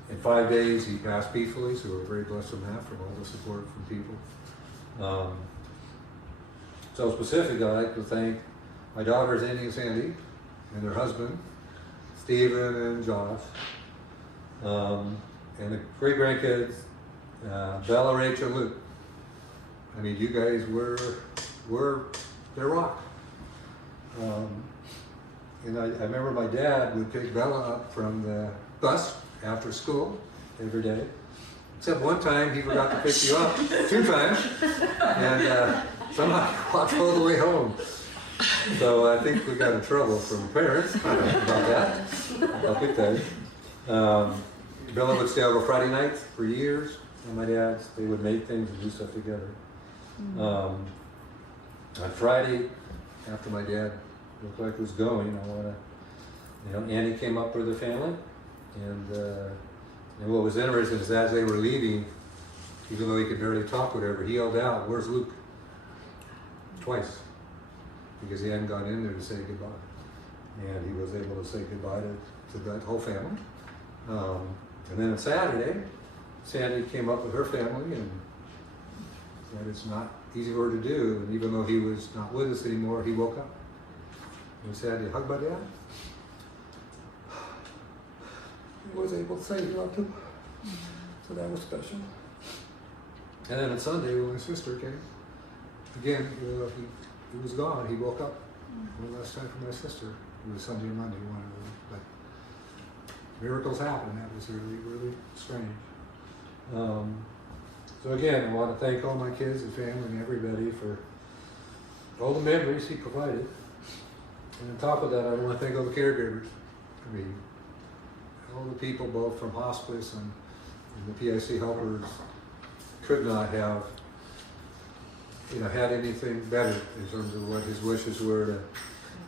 in 5 days he passed peacefully, so we're very blessed from that, from all the support from people. So specifically, I'd like to thank my daughters, Andy and Sandy, and their husband, Stephen and Josh, and the great-grandkids, Bella, Rachel, Luke. I mean, you guys were their rock. And I remember my dad would pick Bella up from the bus after school every day. Except one time he forgot to pick you up 2 times, and somehow walked all the way home. So I think we got in trouble from parents about that. I'll get that. Bella would stay over Friday nights for years, and my dad's, they would make things and do stuff together. On Friday, after my dad looked like he was going, Annie came up with the family, and what was interesting is as they were leaving, even though he could barely talk, whatever, he yelled out, "Where's Luke?" Twice, because he hadn't gone in there to say goodbye, and he was able to say goodbye to that whole family. And then on Saturday, Sandy came up with her family, and said it's not easy for her to do. And even though he was not with us anymore, he woke up. And Sandy hugged my dad. He was able to say he loved him, so that was special. And then on Sunday, when my sister came, again, he was gone. He woke up one last time for my sister. It was Sunday and Monday, one of them. But miracles happen. That was really, really strange. So again, I want to thank all my kids and family and everybody for all the memories he provided. And on top of that, I want to thank all the caregivers. I mean, all the people, both from hospice and the PIC helpers, could not have, had anything better in terms of what his wishes were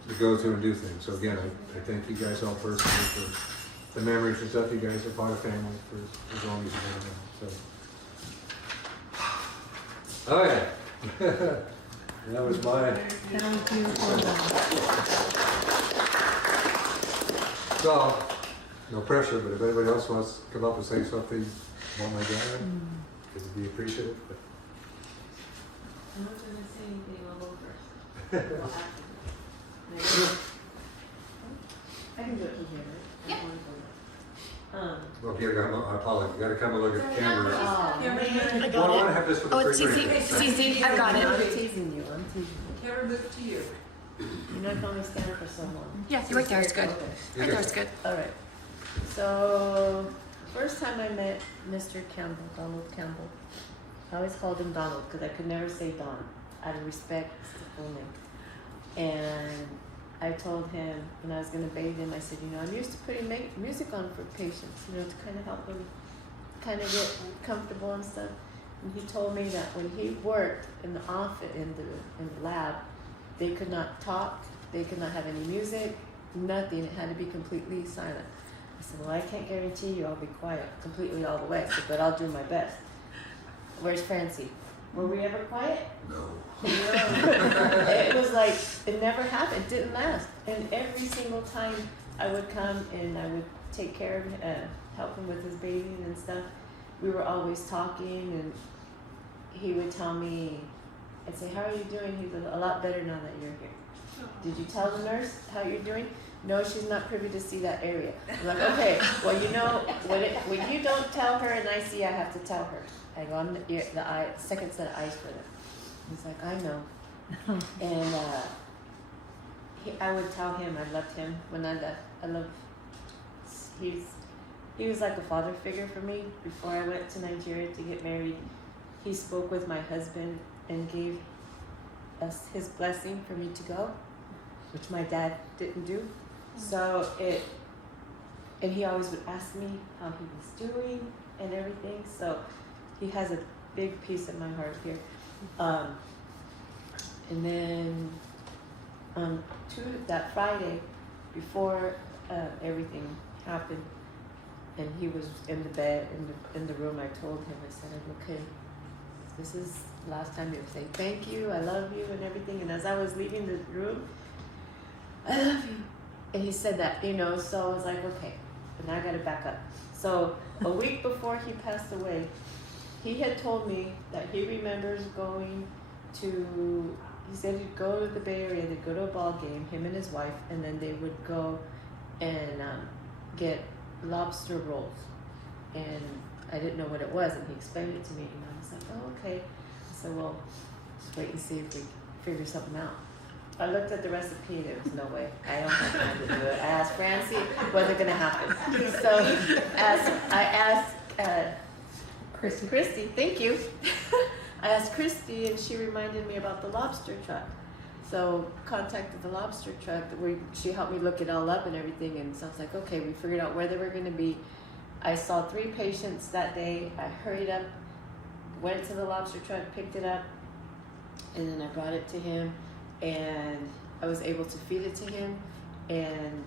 to go through and do things. So again, I thank you guys all personally for the memories and stuff. You guys are part of family for as long as you've been around. So, oh yeah, that was mine. Thank you. So, no pressure, but if anybody else wants to come up and say something about my dad, it would be appreciated. But. I'm not going to say anything all over. Well, after. I can do it from here, right? Yeah. Well, here, I apologize. You got to come and look at the camera. Oh, man. I Well, I got want to it. have this for the Oh, it's free. Cece, I've got I'm it. teasing you. I'm teasing you. Camera move to you. You're not going to stand for so long. Yeah, you're right there. It's good. Okay. Right there. It's good. All right. So, first time I met Mr. Campbell, Donald Campbell, I always called him Donald because I could never say Don out of respect. It's the full name. And I told him when I was going to bathe him, I said, I'm used to putting music on for patients, to kind of help them kind of get comfortable and stuff. And he told me that when he worked in the office, in the lab, they could not talk, they could not have any music, nothing. It had to be completely silent. I said, well, I can't guarantee you I'll be quiet completely all the way, I said, but I'll do my best. Where's Francie? Were we ever quiet? No. It was like, it never happened, it didn't last. And every single time I would come and I would take care of him, help him with his bathing and stuff, we were always talking, and he would tell me, I'd say, how are you doing? He's a lot better now that you're here. Did you tell the nurse how you're doing? No, she's not privy to see that area. I'm like, okay, well, when you don't tell her and I see, I have to tell her. I go, I'm the second set of eyes for them. He's like, I know. And I would tell him I loved him when I left. He was like a father figure for me. Before I went to Nigeria to get married, he spoke with my husband and gave us his blessing for me to go, which my dad didn't do. So and he always would ask me how he was doing and everything. So he has a big piece of my heart here. And then on that Friday, before everything happened, and he was in the bed, in the room, I told him, I said, okay, this is the last time you say thank you, I love you and everything. And as I was leaving the room, I love you. And he said that, so I was like, okay, but now I gotta back up. So a week before he passed away, he had told me that he remembers going to, he said he'd go to the Bay Area, they'd go to a ball game, him and his wife, and then they would go and get lobster rolls. And I didn't know what it was, and he explained it to me, and I was like, oh, okay. I said, well, just wait and see if we figure something out. I looked at the recipe, there was no way. I don't have time to do it. I asked Francie, was it gonna happen? So I asked Christy, thank you. I asked Christy, and she reminded me about the lobster truck. So contacted the lobster truck. She helped me look it all up and everything, and so I was like, okay, we figured out where they were going to be. I saw 3 patients that day. I hurried up, went to the lobster truck, picked it up, and then I brought it to him, and I was able to feed it to him, and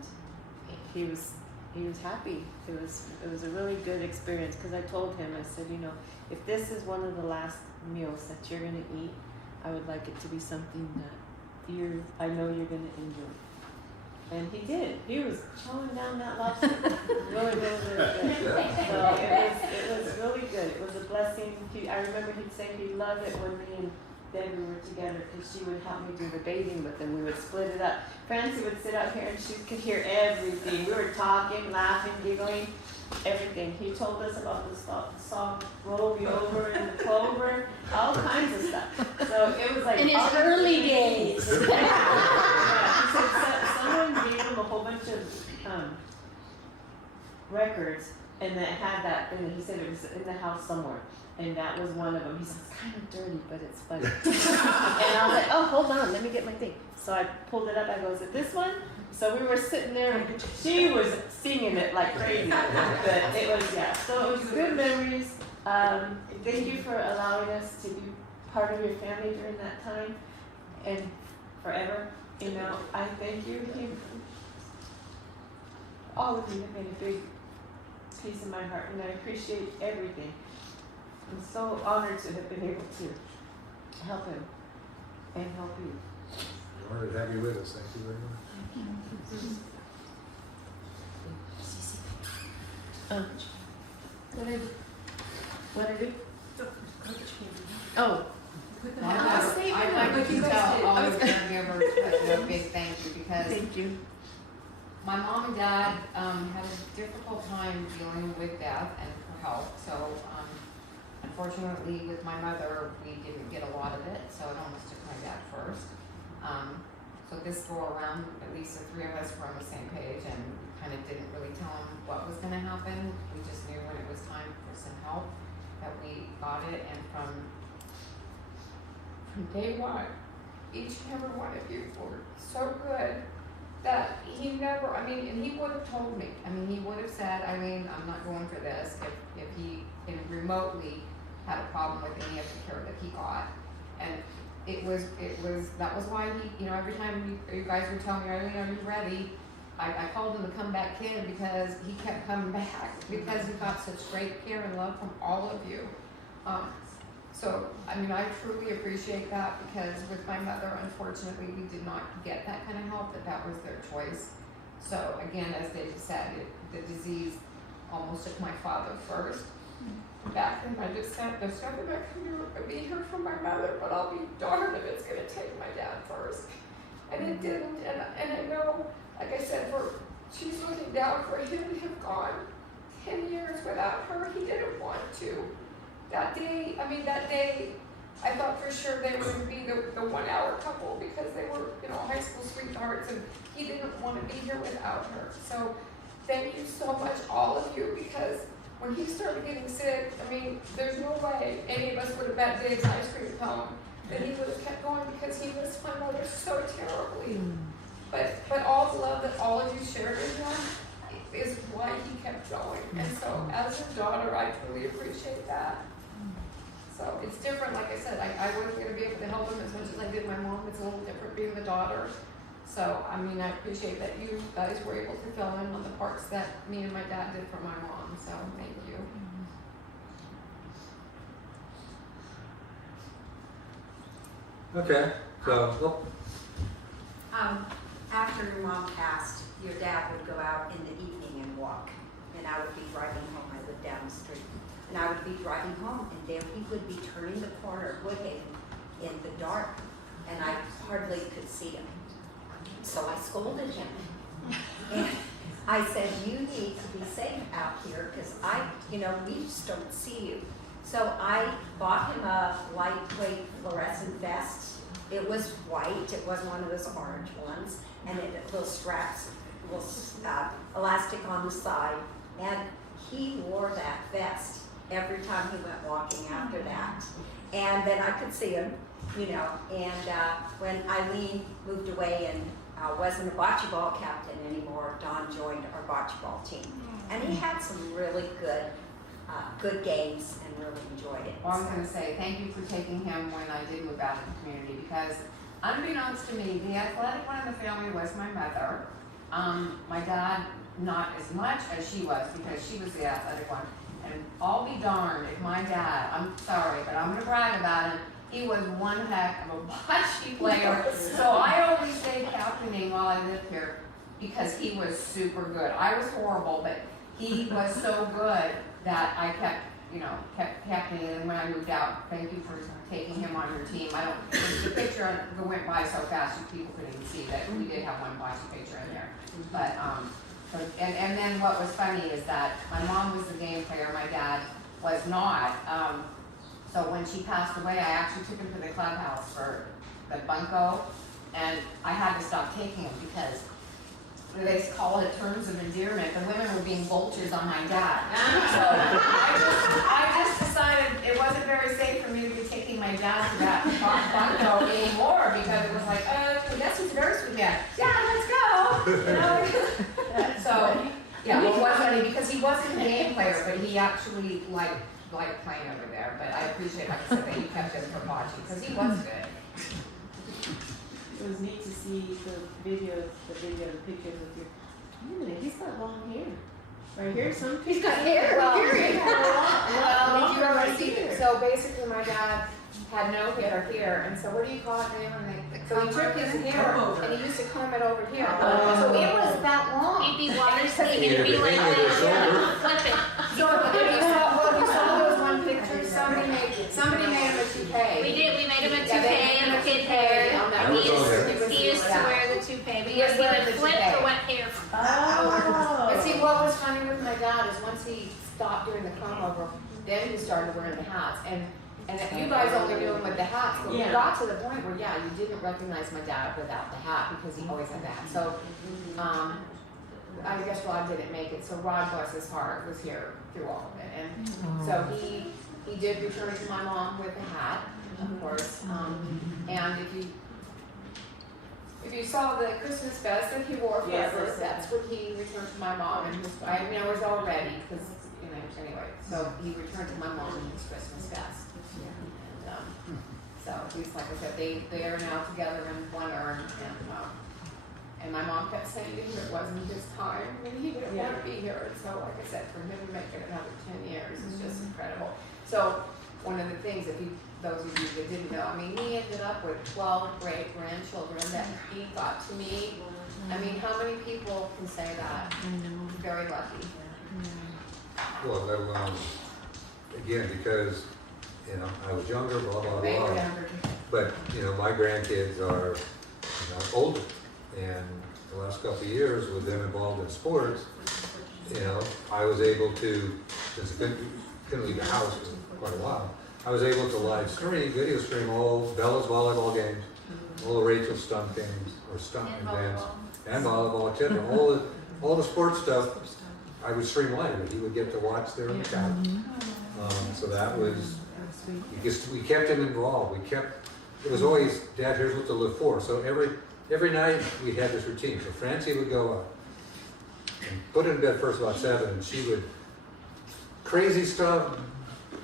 he was happy. It was a really good experience, because I told him, I said, you know, if this is one of the last meals that you're gonna eat, I would like it to be something that I know you're gonna enjoy. And he did. He was chowing down that lobster. really, really, really good. So it was really good. It was a blessing. I remember he'd say he loved it when me and Debbie were together, because she would help me do the bathing with him. We would split it up. Francie would sit out here and she could hear everything. We were talking, laughing, giggling, everything. He told us about the song Roll Me Over and the Clover, all kinds of stuff. So it was like in his early days. Yeah, he said someone gave him a whole bunch of records, and that had that, and he said it was in the house somewhere. And that was one of them. He said, it's kind of dirty, but it's funny. And I was like, oh, hold on, let me get my thing. So I pulled it up. I go, is it this one? So we were sitting there, and she was singing it like crazy. But it was, yeah. So it was good memories. Thank you for allowing us to be part of your family during that time and forever. You know, I thank you. All of you have made a big piece in my heart, and I appreciate everything. I'm so honored to have been able to help him and help you. We're honored to have you with us. Thank you very much. What did I do? Oh. I'd like to tell all the caregivers a big thank you, because Thank you. my mom and dad had a difficult time dealing with death and for help. So unfortunately, with my mother, we didn't get a lot of it, so it almost took my dad first. So this go around, at least the 3 of us were on the same page, and kind of didn't really tell him what was going to happen. We just knew when it was time for some help that we got it, and from day one, each and every one of you were so good that he never, I mean, and he would have told me, I mean, he would have said, Eileen, I'm not going for this, if he remotely had a problem with any of the care that he got. And that was why he, you know, every time you guys would tell me, Eileen, are you ready? I called him to come back in, because he kept coming back, because he got such great care and love from all of you. So, I mean, I truly appreciate that, because with my mother, unfortunately, we did not get that kind of help, that was their choice. So again, as they said, the disease almost took my father first. Back then, I just said, there's nothing I can be here for my mother, but I'll be darned if it's gonna take my dad first. And it didn't, and I know, like I said, she's looking down for him to have gone 10 years without her. He didn't want to. That day, I thought for sure they were going to be the 1 hour couple, because they were, you know, high school sweethearts, and he didn't want to be here without her. So thank you so much, all of you, because when he started getting sick, I mean, there's no way any of us would have bet Dave's ice cream cone that he would have kept going, because he missed my mother so terribly. But all the love that all of you shared with him is why he kept going. And so as his daughter, I truly appreciate that. So it's different, like I said, I wasn't going to be able to help him as much as I did my mom. It's a little different being the daughter. So, I mean, I appreciate that you guys were able to fill in on the parts that me and my dad did for my mom. So, thank you. Okay, so, After your mom passed, your dad would go out in the evening and walk, and I would be driving home. I lived down the street, and I would be driving home, and there he would be turning the corner of Woodhaven in the dark, and I hardly could see him. So I scolded him, and I said, "You need to be safe out here, because we just don't see you." So I bought him a lightweight fluorescent vest. It was white. It wasn't one of those orange ones. And it had little straps, little elastic on the side. And he wore that vest every time he went walking after that. And then I could see him. you know. And when Eileen moved away and wasn't a bocce ball captain anymore, Don joined our bocce ball team. And he had some really good games and really enjoyed it. Well, I'm going to say thank you for taking him when I did move out of the community, because unbeknownst to me, the athletic one in the family was my mother. My dad, not as much as she was, because she was the athletic one. And I'll be darned if my dad, I'm sorry, but I'm going to brag about him, he was one heck of a bocce player. So I always stayed captaining while I lived here because he was super good. I was horrible, but he was so good that I kept captaining. And when I moved out, thank you for taking him on your team. The picture went by so fast, people couldn't even see that we did have one bocce picture in there. But and then what was funny is that my mom was the game player, my dad was not. So when she passed away, I actually took him to the clubhouse for the bunco, and I had to stop taking him because they call it terms of endearment. The women were being vultures on my dad. So I just decided it wasn't very safe for me to be taking my dad to that bunco anymore, because it was like, yes, he's a very sweet man. Yeah, let's go. You know? So yeah, it was funny because he wasn't a game player, but he actually liked playing over there. But I appreciate, like I said, that you kept him for bocce because he was good. It was neat to see the pictures of your. Wait a minute, he's got long hair. Right here, he's got hair. Well, Well, did you ever see it? So basically, my dad had no hair here, and so what do you call it, man? So he took his hair and he used to comb it over here. So it was that long. He'd be water skiing and it'd be like this. Flip it. So if you saw those one picture, somebody made him a toupee. We made him a toupee and a kid hair. He used to wear the toupee, but he would flip the wet hair. But see, what was funny with my dad is once he stopped doing the comb over, then he started wearing the hats. And you guys only knew him with the hats, but we got to the point where, you didn't recognize my dad without the hat because he always had the hat. So, I guess Rod didn't make it. So Rod, bless his heart, was here through all of it. And so he did return to my mom with the hat, of course. And if you saw the Christmas vest that he wore forever, that's what he returned to my mom. And I was all ready because, anyway. So he returned to my mom in his Christmas vest. And so he's, like I said, they are now together in one urn. And my mom kept saying to him it wasn't his time and he didn't want to be here. And so, like I said, for him to make it another 10 years is just incredible. So one of the things, those of you that didn't know, he ended up with 12 great grandchildren that he thought to me. How many people can say that? Very lucky. Well, again, because, I was younger, blah, blah, They were blah. younger. But, my grandkids are, older. And the last couple of years with them involved in sports, I was able to, since I couldn't leave the house for quite a while, I was able to video stream all Bella's volleyball games, all the Rachel's stunt games, or stunt events, and volleyball, etc. All the sports stuff, I would stream live, and he would get to watch there on the couch. So that was, we kept him involved. It was always, Dad, here's what to live for. So every night we had this routine. So Francie would go up and put in bed first about 7, and she would crazy stuff,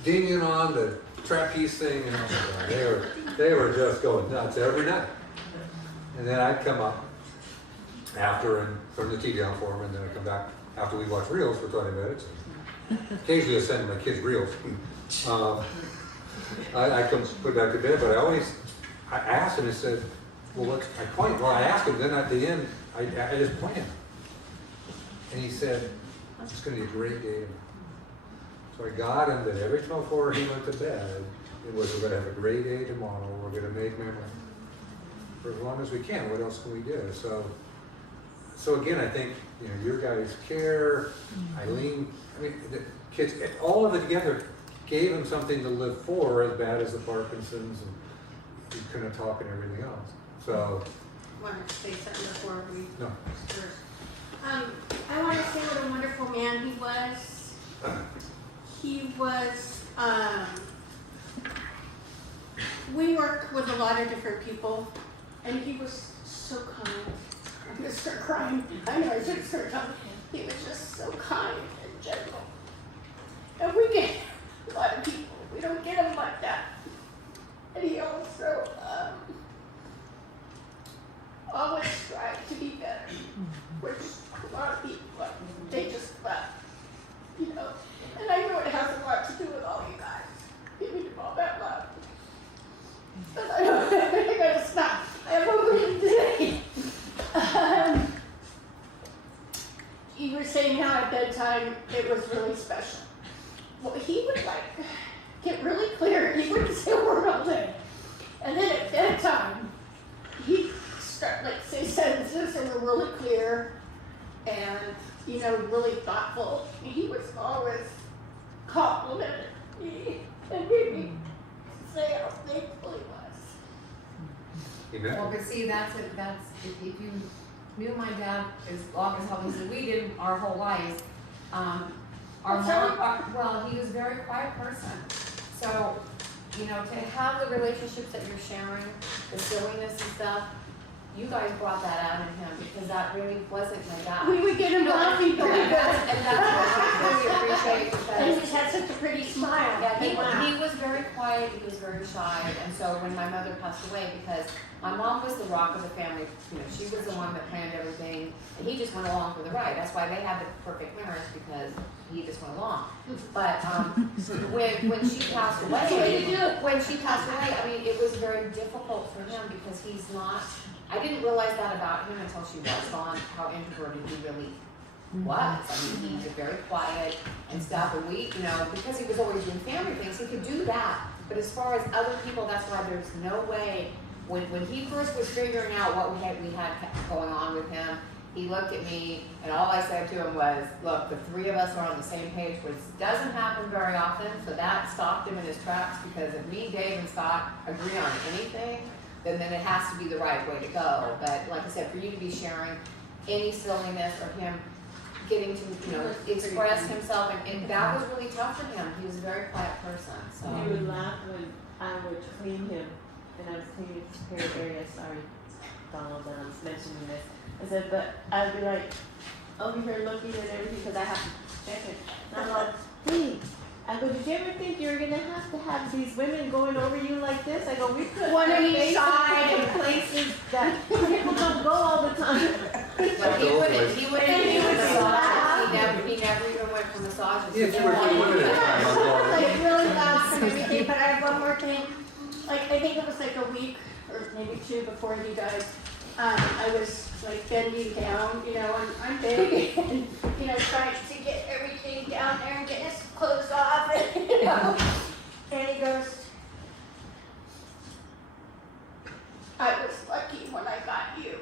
dinging on the trapeze thing, and they were just going nuts every night. And then I'd come up after and turn the TV on for them, and then I'd come back after we watch reels for 20 minutes. And occasionally I send my kids reels. I come put back to bed, but I asked him, I said, I asked him, then at the end, I just planned. And he said, it's going to be a great day. So I got him that every time before he went to bed, we're going to have a great day tomorrow. We're going to make memories for as long as we can. What else can we do? So again, I think, your guys' care, Eileen, the kids, all of it together gave him something to live for, as bad as the Parkinson's and he couldn't talk and everything else. So. Want to say something before we? No. I want to say what a wonderful man he was. He was we work with a lot of different people, and he was so kind. I'm gonna start crying. I know I should start talking. He was just so kind and gentle. And we get a lot of people. We don't get them like that. And he also always tried to be better, which a lot of people, they just you know. And I know it has a lot to do with all you guys giving him all that love. But I don't I gotta stop. I have a meeting today. You were saying how at bedtime it was really special. Well, he would get really clear. He wouldn't say a word all day. And then at bedtime, he'd start say sentences that were really clear and, really thoughtful. He was always complimented me and made me say how thankful he was. Well, but see, that's if you knew my dad as long as obviously we did our whole lives, our mom, he was a very quiet person. So, to have the relationships that you're sharing, the silliness and stuff, you guys brought that out in him because that really wasn't my dad. We would get him laughing. And that's what I really appreciate because and he had such a pretty smile. Yeah, he was very quiet, he was very shy, and so when my mother passed away, because my mom was the rock of the family, she was the one that planned everything, and he just went along for the ride. That's why they had the perfect marriage, because he just went along. But when she passed away, I mean, it was very difficult for him because he's not. I didn't realize that about him until she was gone, how introverted he really was. I mean, he was very quiet and stuff, and we, because he was always doing family things, he could do that. But as far as other people, that's why there's no way. When he first was figuring out what we had going on with him, he looked at me, and all I said to him was, look, the three of us are on the same page, which doesn't happen very often, so that stopped him in his tracks, because if me, Dave, and Scott agree on anything, then it has to be the right way to go. But like I said, for you to be sharing any silliness or him getting to, express himself, and that was really tough for him. He was a very quiet person. So he would laugh when I would clean him, and I was cleaning his hair area. Sorry, Donald, that I was mentioning this. I said, but I'd be like over here looking at everything because I have to check it. And I'm like, hey. I go, did you ever think you were going to have these women going over you like this? I go, we put one on each side in places that people don't go all the time. But he wouldn't massage. He never even went for massages. Yeah, you were doing it. Really laugh and everything, but I have one more thing. I think it was a week or maybe two before he died. I was bending down, and I'm big, and trying to get everything down there and get his clothes off, and he goes, I was lucky when I got you.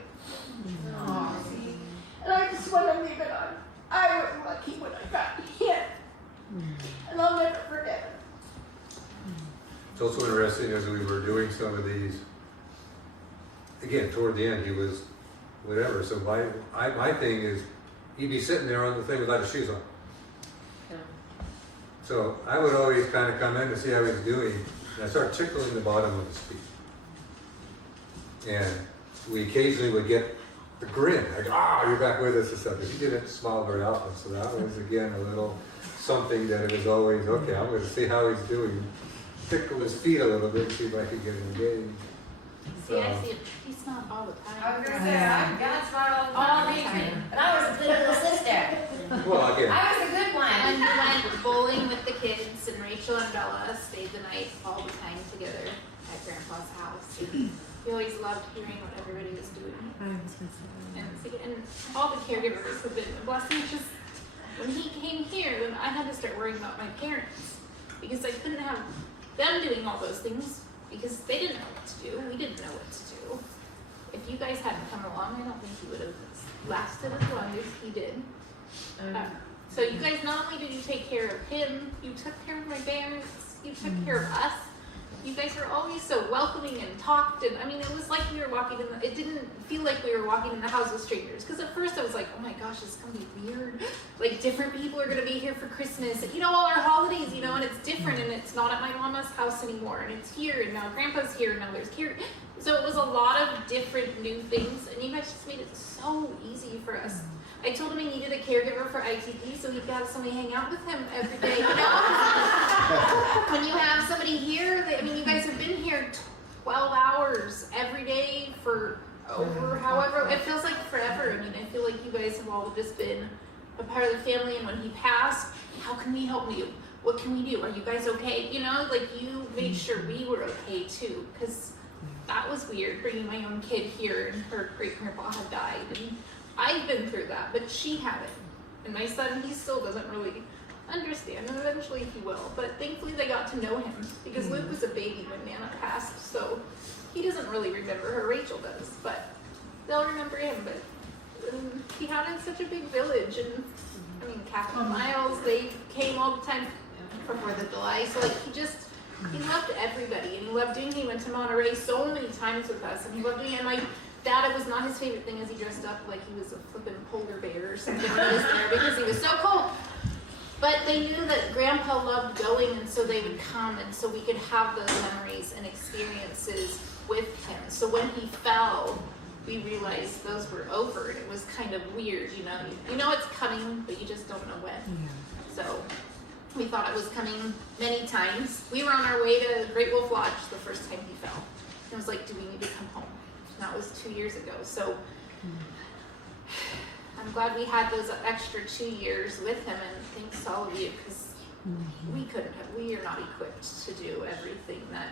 And I just want to leave it on. I was lucky when I got him, and I'll never forget it. It's also interesting as we were doing some of these. Again, toward the end, he was whatever. So my thing is, he'd be sitting there on the thing without his shoes on. Yeah. So I would always kind of come in to see how he's doing, and I start tickling the bottom of his feet. And we occasionally would get the grin, like, you're back with us and stuff. Because he didn't smile very often, so that was again a little something that it was always, okay, I'm going to see how he's doing. Tickle his feet a little bit, see if I could get him engaged. See, I see it. He smiled all the time. I was going to say, God smiled all the time. But I was a good little sister. Well, again. I was a good one. And we went bowling with the kids, and Rachel and Bella stayed the night all the time together at Grandpa's house. We always loved hearing what everybody was doing. And all the caregivers have been a blessing. Just when he came here, then I had to start worrying about my parents because I couldn't have them doing all those things because they didn't know what to do. We didn't know what to do. If you guys hadn't come along, I don't think he would have lasted as long as he did. So you guys, not only did you take care of him, you took care of my parents, you took care of us, you guys were always so welcoming and talked, and I mean, it was like we were walking in the, it didn't feel like we were walking in the house with strangers, because at first I was like, oh my gosh, this is gonna be weird, like different people are gonna be here for Christmas, and, you know, all our holidays, you know, and it's different, and it's not at my mama's house anymore, and it's here, and now grandpa's here, and now there's here, so it was a lot of different new things, and you guys just made it so easy for us. I told him he needed a caregiver for ITP, so he'd got somebody hang out with him every day, you know? When you have somebody here, I mean, you guys have been here 12 hours every day for over however, it feels like forever. I mean, I feel like you guys have all just been a part of the family, and when he passed, how can we help you? What can we do? Are you guys okay? You know, like you made sure we were okay too, because that was weird, bringing my own kid here and her great-grandpa had died. And I've been through that, but she hadn't. And my son, he still doesn't really understand, and eventually he will. But thankfully they got to know him, because Luke was a baby when Nana passed, so he doesn't really remember her. Rachel does, but they'll remember him. But he had in such a big village, and I mean, Captain Miles, they came all the time for 4th of July, so like he loved everybody, and he loved doing, he went to Monterey so many times with us, and he loved doing, and my dad, it was not his favorite thing as he dressed up like he was a flippin' polar bear or something when he was there, because he was so cold. But they knew that Grandpa loved going, and so they would come, and so we could have those memories and experiences with him. So when he fell, we realized those were over, and it was kind of weird, you know. You know it's coming, but you just don't know when. Yeah. So we thought it was coming many times. We were on our way to Great Wolf Lodge the first time he fell. And it was like, do we need to come home? And that was 2 years ago. So I'm glad we had those extra 2 years with him, and thanks to all of you, because we are not equipped to do everything that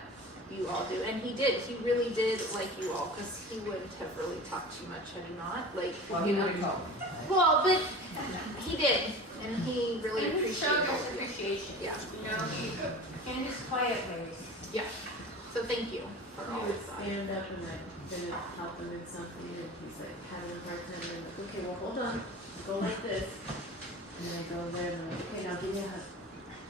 you all do. And he really did like you all, because he wouldn't have really talked too much had he not. Like, Well, he would have told. Well, but he did, and he really appreciated it. Appreciation. Yeah. You know, in his quiet ways. Yeah. So thank you for all He would of that. stand up and like finish helping with something, and he's like having a hard time, and like, okay, well, hold on, go like this, and then I go there, and I'm like, okay, now give me a hug,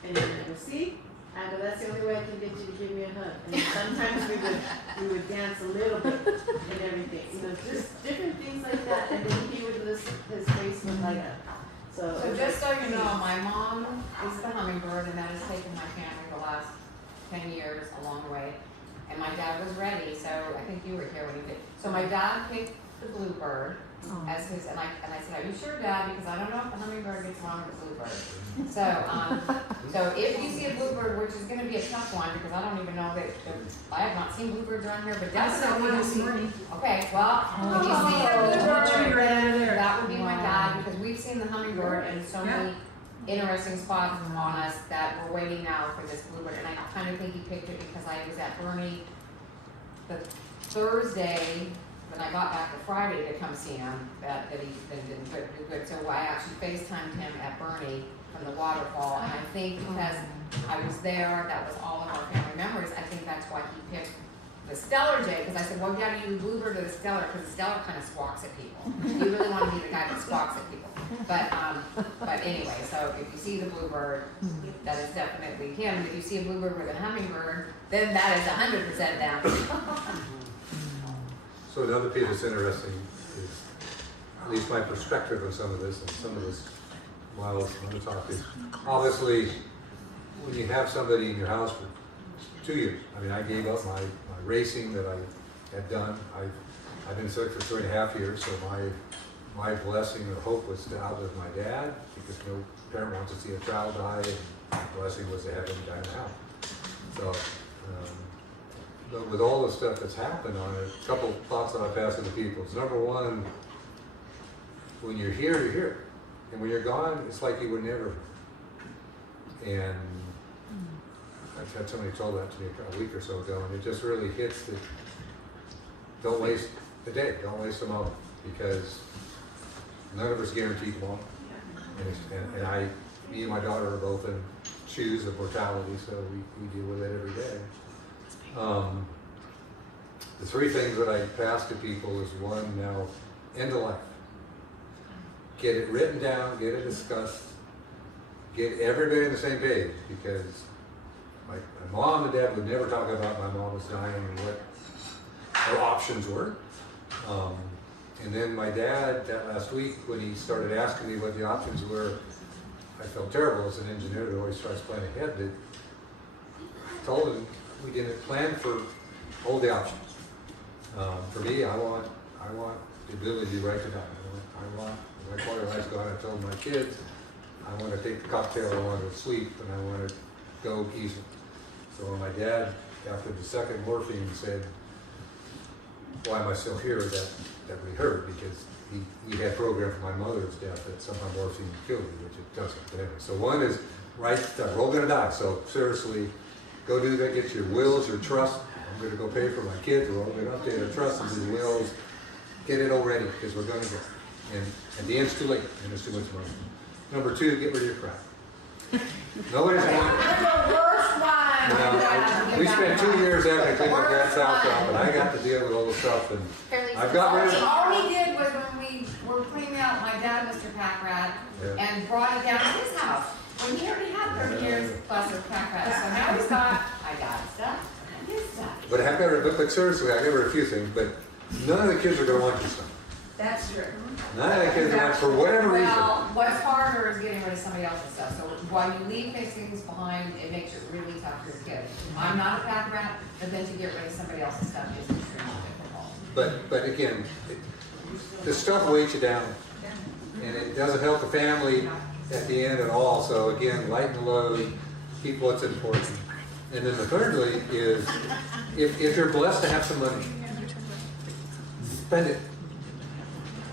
and then I go, see, I go, that's the only way I can get you to give me a hug, and then sometimes we would dance a little bit and everything, you know, just different things like that, and then he would listen, his face would light up. So just so you know, my mom is the hummingbird, and that has taken my family the last 10 years along the way. And my dad was ready, so I think you were here when he did. So my dad picked the bluebird as his, and I said, are you sure, Dad? Because I don't know if the hummingbird gets along with the bluebird. So, so if you see a bluebird, which is going to be a tough one, because I don't even know that, I have not seen bluebirds around here, but definitely this morning. Okay, well, if you see a bluebird, that would be my dad, because we've seen the hummingbird in so many interesting spots on us that we're waiting now for this bluebird, and I kind of think he picked it because I was at Bernie the Thursday when I got back the Friday to come see him, that he didn't do good. So I actually FaceTimed him at Bernie from the waterfall, and I think because I was there, that was all of our family memories, I think that's why he picked the Stellar Jay, because I said, well, yeah, you bluebird or the Stellar, because the Stellar kind of squawks at people. You really want to be the guy that squawks at people. But anyway, so if you see the bluebird, that is definitely him. If you see a bluebird with a hummingbird, then that is 100% them. So another piece that's interesting is, at least my perspective on some of this, and some of this, while I'm going to talk, is obviously when you have somebody in your house for 2 years. I mean, I gave up my racing that I had done. I've been sick for 2.5 years, so my blessing and hope was to outlive my dad, because no parent wants to see a child die, and the blessing was to have him die now. So, but with all the stuff that's happened on it, a couple thoughts that I pass to the people. It's number one, when you're here, you're here. And when you're gone, it's like you were never. And I've had somebody told that to me a week or so ago, and it just really hits that don't waste a day, don't waste a moment, because none of us guaranteed tomorrow. And me and my daughter are both in shoes of mortality, so we deal with it every day. The three things that I pass to people is, one, now, end of life. Get it written down, get it discussed, get everybody on the same page, because my mom and dad would never talk about my mom was dying and what her options were. And then my dad, that last week, when he started asking me what the options were, I felt terrible as an engineer that always tries to plan ahead. That I told him we didn't plan for all the options. For me, I want the ability to write it down. I want my quarter life's gone. I told my kids, I want to take the cocktail, I want to sleep, and I want to go easy. So when my dad, after the second morphine, said, why am I still here, that we heard, because he had programmed for my mother's death that somehow morphine killed me, which it doesn't. But anyway, so one is write stuff. We're all going to die, so seriously, go do that. Get your wills, your trust. I'm going to go pay for my kids. We're all going to update our trust and do wills. Get it all ready, because we're going to go. And at the end, it's too late, and it's too much money. Number two, get rid of your crap. Nobody's going to. We spent 2 years after I cleaned my dad's house out, and I got to deal with all the stuff, and I've got rid of it. All he did was when we were cleaning out my dad, Mr. Pack Rat, and brought it down to his house, when he already had 30 years plus of Pack Rat. So now he's got, I got stuff, and his stuff. But I've got rid of, but seriously, I got rid of a few things, but none of the kids are going to want your stuff. That's true. None of the kids are going to, for whatever reason. Well, what's harder is getting rid of somebody else's stuff. So while you leave things behind, it makes it really tough for your kid. I'm not a pack rat, but then to get rid of somebody else's stuff is extremely difficult. But again, the stuff weighs you down, and it doesn't help the family at the end at all. So again, lighten the load, keep what's important. And then the thirdly is, if you're blessed to have some money, spend it.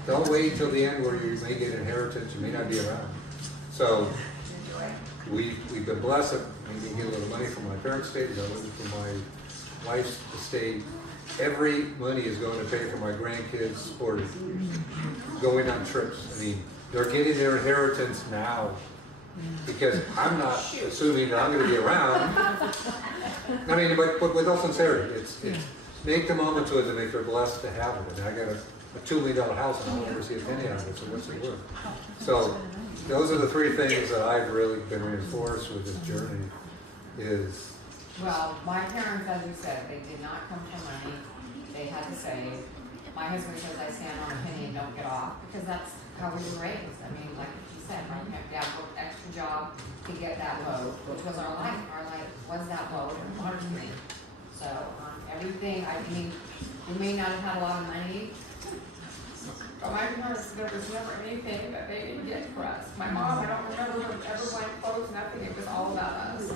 Don't wait till the end where you may get inheritance, you may not be around. So we've been blessed that maybe get a little money from my parents' estate, got a little from my wife's estate. Every money is going to pay for my grandkids or going on trips. I mean, they're getting their inheritance now because I'm not assuming that I'm going to be around. I mean, but with all sincerity, it's make the moment to it to make her blessed to have it. And I got a $2 million house and I'll never see a penny out of it, so what's it worth? So those are the three things that I've really been reinforced with this journey is... Well, my parents, as you said, they did not come from money. They had to save. My husband says I stand on a penny and don't get off because that's how we were raised. I mean, like you said, my dad worked an extra job to get that load, which was our life. Our life was that load and largely. So everything, I mean, we may not have had a lot of money, but my parents, there was never anything that they didn't get for us. My mom, I don't remember her ever buying clothes, nothing. It was all about us.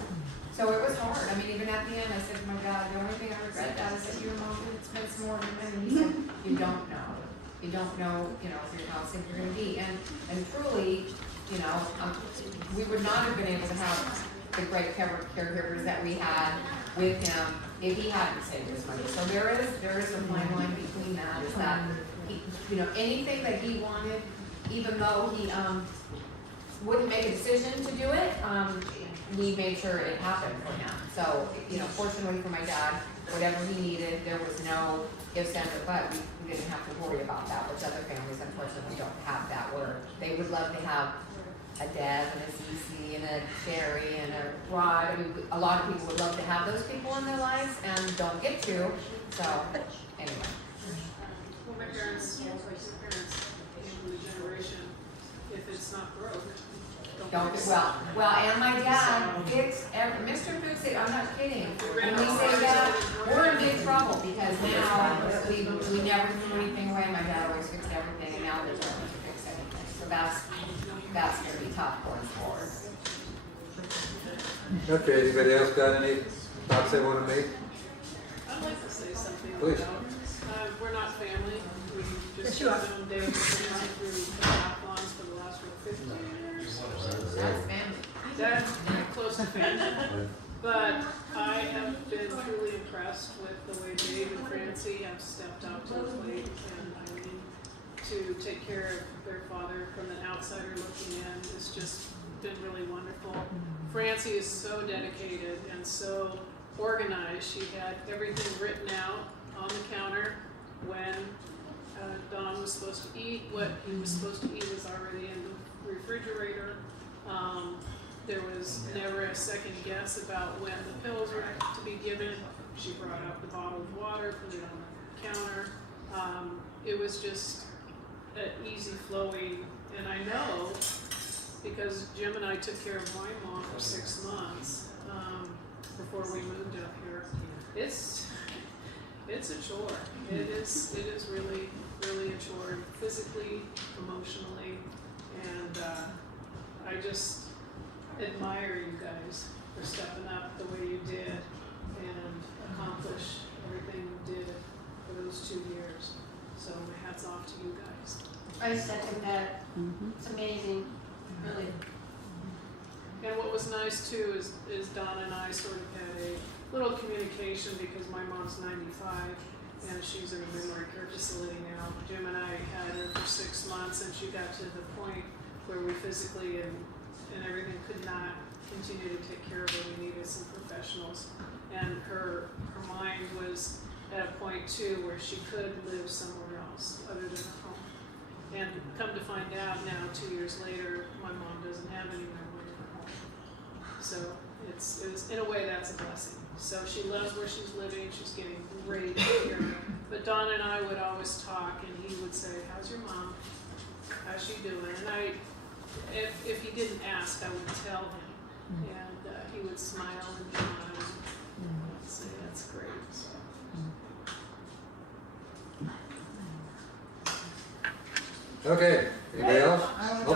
So it was hard. I mean, even at the end, I said to my dad, the only thing I regret, Dad, is that you and Mom didn't spend some more money. And he said, you don't know. You don't know, how sick you're going to be. And truly, we would not have been able to have the great caregivers that we had with him if he hadn't saved his money. So there is a fine line between that. Is that anything that he wanted, even though he wouldn't make a decision to do it, we made sure it happened for him. So, fortunately for my dad, whatever he needed, there was no ifs, ands, or buts. We didn't have to worry about that, which other families, unfortunately, don't have that, where they would love to have a Deb and a Cece and a Sherry and a Rod. I mean, a lot of people would love to have those people in their lives and don't get to. So, anyway. Well, my parents, in the generation, if it's not broke, Don't well, and my dad fixed Mr. Fix It. I'm not kidding. When we say that, we're in big trouble because now we never threw anything away. My dad always fixed everything, and now there's nothing to fix anything. So that's going to be tough going forward. Okay, anybody else got any thoughts they want to make? I'd like to say something. Please. We're not family. We just known Dave through triathlons for the last 15 years. That's family. That's very close to family. But I have been truly impressed with the way Dave and Francie have stepped up to the plate and Eileen to take care of their father from an outsider looking in. It's just been really wonderful. Francie is so dedicated and so organized. She had everything written out on the counter when Don was supposed to eat. What he was supposed to eat was already in the refrigerator. There was never a second guess about when the pills were to be given. She brought out the bottle of water, put it on the counter. It was just an easy flowing, and I know because Jim and I took care of my mom for 6 months before we moved up here. It's a chore. It is really a chore, physically, emotionally, and I just admire you guys for stepping up the way you did and accomplish everything you did for those 2 years. So my hat's off to you guys. I second that. It's amazing, really. And what was nice too is Donna and I sort of had a little communication because my mom's 95 and she's in a memory care facility now. Jim and I had her for 6 months and she got to the point where we physically and everything could not continue to take care of her. We needed some professionals. And her mind was at a point too where she could live somewhere else other than her home. And come to find out now, 2 years later, my mom doesn't have any memory of her home. So it was, in a way, that's a blessing. So she loves where she's living. She's getting great care. But Don and I would always talk, and he would say, "How's your mom? How's she doing?" And if he didn't ask, I would tell him, and he would smile and nod and say, "That's great." So. Okay, anybody else? So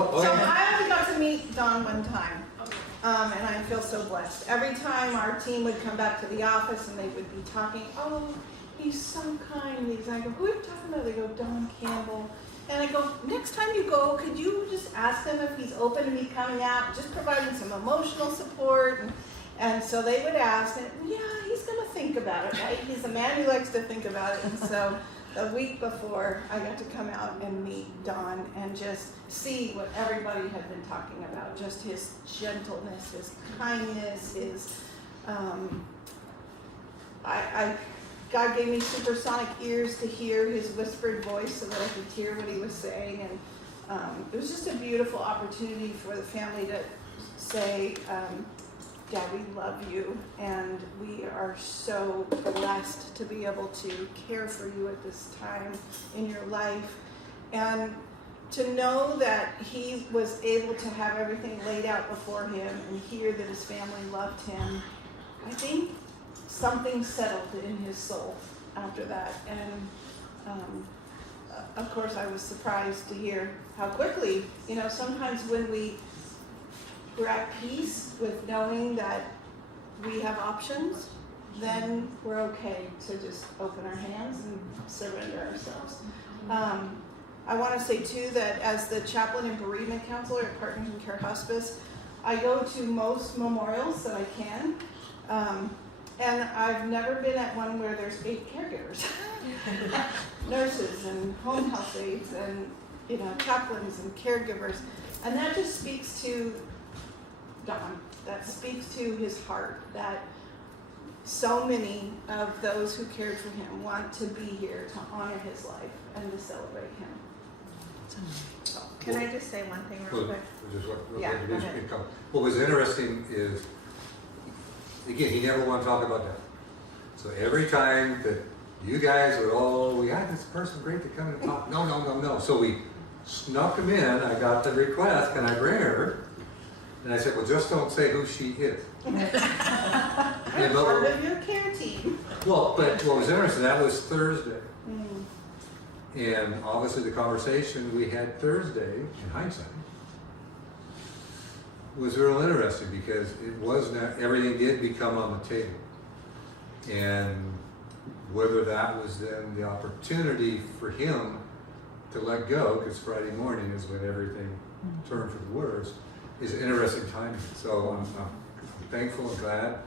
I only got to meet Don one time, and I feel so blessed. Every time our team would come back to the office and they would be talking, "Oh, he's so kind." And I go, "Who are you talking about?" They go, "Don Campbell." And I go, "Next time you go, could you just ask him if he's open to me coming out, just providing some emotional support?" And so they would ask, and yeah, he's going to think about it, right? He's a man who likes to think about it. And so the week before, I got to come out and meet Don and just see what everybody had been talking about, just his gentleness, his kindness, his, God gave me supersonic ears to hear his whispered voice so that I could hear what he was saying. And it was just a beautiful opportunity for the family to say, "Yeah, we love you, and we are so blessed to be able to care for you at this time in your life." And to know that he was able to have everything laid out before him and hear that his family loved him, I think something settled in his soul after that. And of course, I was surprised to hear how quickly, sometimes when we're at peace with knowing that we have options, then we're okay to just open our hands and surrender ourselves. I want to say too that as the chaplain and bereavement counselor at Partners in Care Hospice, I go to most memorials that I can, and I've never been at one where there's 8 caregivers, nurses and home health aides and chaplains and caregivers, and that just speaks to Don. That speaks to his heart, that so many of those who cared for him want to be here to honor his life and to celebrate him. Can I just say one thing real quick? Yeah, go ahead. What was interesting is, again, he never wanted to talk about that. So every time that you guys would we had this person great to come and talk. No. So we snuck him in. I got the request, can I bring her? And I said, well, just don't say who she is. I'm part of your care team. Well, but what was interesting, that was Thursday. And obviously the conversation we had Thursday, in hindsight, was real interesting because it was not, everything did become on the table. And whether that was then the opportunity for him to let go, because Friday morning is when everything turned for the worse, is interesting timing. So I'm thankful and glad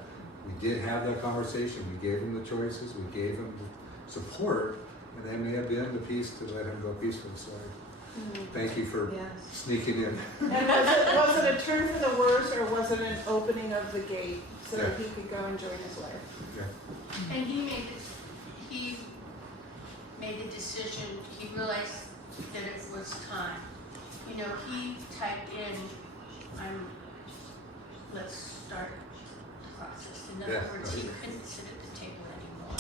we did have that conversation. We gave him the choices, we gave him the support, and that may have been the piece to let him go peacefully. So thank you for sneaking in. And was it a turn for the worse, or was it an opening of the gate so that he could go and join his wife? Yeah. And he made the decision. He realized that it was time. He typed in, "I'm let's start the process. In Yeah, other words, he okay. couldn't sit at the table anymore.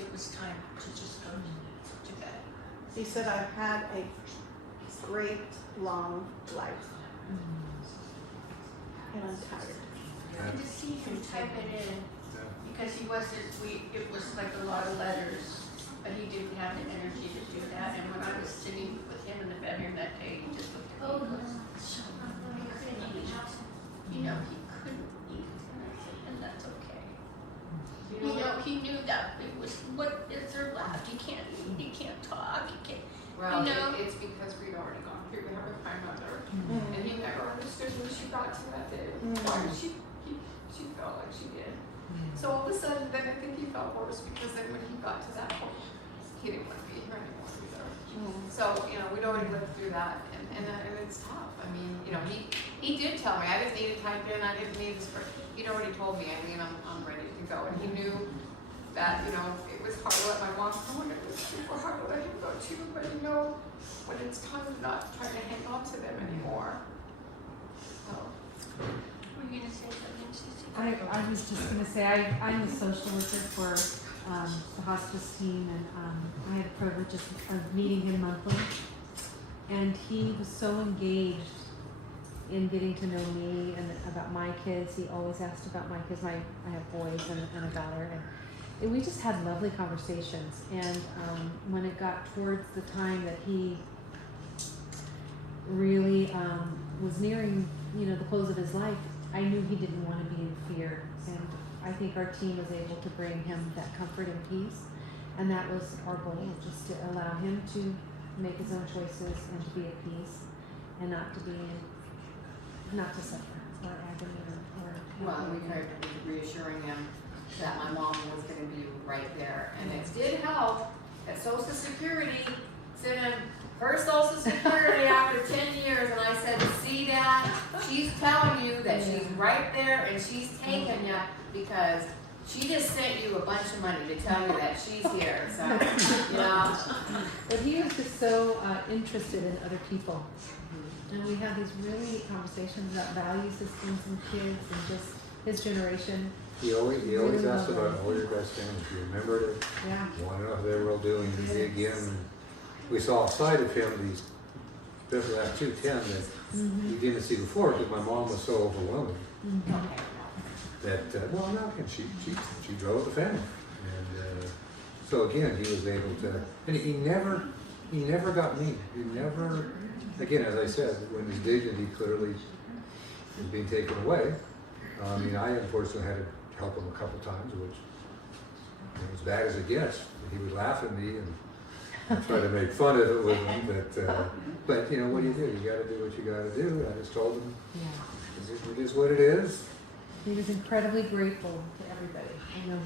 It was time to just go to bed. He said, I've had a great long life. And I'm tired. And to see him type it in, because he wasn't, it was like a lot of letters, but he didn't have the energy to do that. And when I was sitting with him in the bedroom that day, he just looked at me and goes, he couldn't eat. You know, he couldn't eat. And I said, and that's okay. You know, he knew that it was, what is there left? He can't eat, he can't talk, he can't, Well, you know. it's because we'd already gone through that with my mother, and he never understood when she got to that day why she felt like she did. So all of a sudden, then I think he felt worse because then when he got to that point, he didn't want to be here anymore either. So we'd already lived through that, and it's tough. I mean, he did tell me I didn't need to type in, I didn't need this. He'd already told me, I mean, I'm ready to go, and he knew that it was hard to let my mom go, and it was super hard to let him go too. But when it's time of not trying to hang on to them anymore. So. Were you gonna say something, Susie? I was just going to say, I'm the social worker for the hospice team, and I had the privilege of meeting him monthly. And he was so engaged in getting to know me and about my kids. He always asked about my kids. I have boys and a daughter. And we just had lovely conversations. And when it got towards the time that he really was nearing, the close of his life, I knew he didn't want to be in fear. And I think our team was able to bring him that comfort and peace. And that was our goal, just to allow him to make his own choices and to be at peace and not to suffer or agony or Well, we tried to be reassuring him that my mom was going to be right there. And it did help that Social Security sent him her Social Security after 10 years. And I said, see, Dad, she's telling you that she's right there and she's taking you because she just sent you a bunch of money to tell you that she's here. So, But he was just so interested in other people. And we had these really conversations about value systems and kids and just his generation. He always asked about all your guys' families. You remembered it. Yeah. You want to know how they were all doing. You dig in. We saw a side of him, especially that 210, that we didn't see before because my mom was so overwhelming. That she drove the family, and so again he was able to, and he never got mean. He never, again, as I said, when his dignity clearly was being taken away. I mean, I unfortunately had to help him a couple times, which as bad as it gets. He would laugh at me and try to make fun of it with him. But what do? You got to do what you got to do. I just told him, it is what it is. He was incredibly grateful to everybody. I know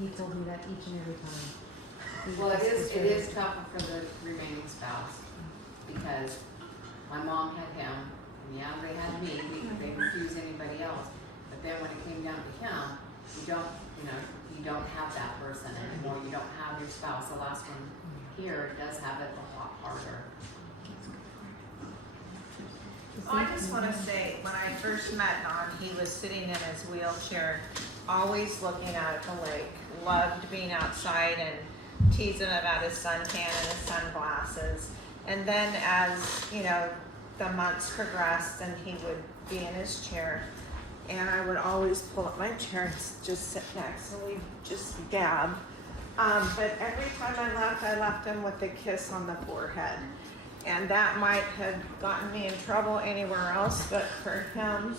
he told me that each and every time. Well, it is tougher for the remaining spouse because my mom had him, and they had me. They refused anybody else. But then when it came down to him, you don't have that person anymore. You don't have your spouse. The last one here does have it a lot harder. I just want to say, when I first met Don, he was sitting in his wheelchair, always looking out at the lake, loved being outside and teasing about his suntan and his sunglasses. And then as, the months progressed and he would be in his chair, and I would always pull up my chair and just sit next and we'd just gab. But every time I left him with a kiss on the forehead. And that might have gotten me in trouble anywhere else, but for him,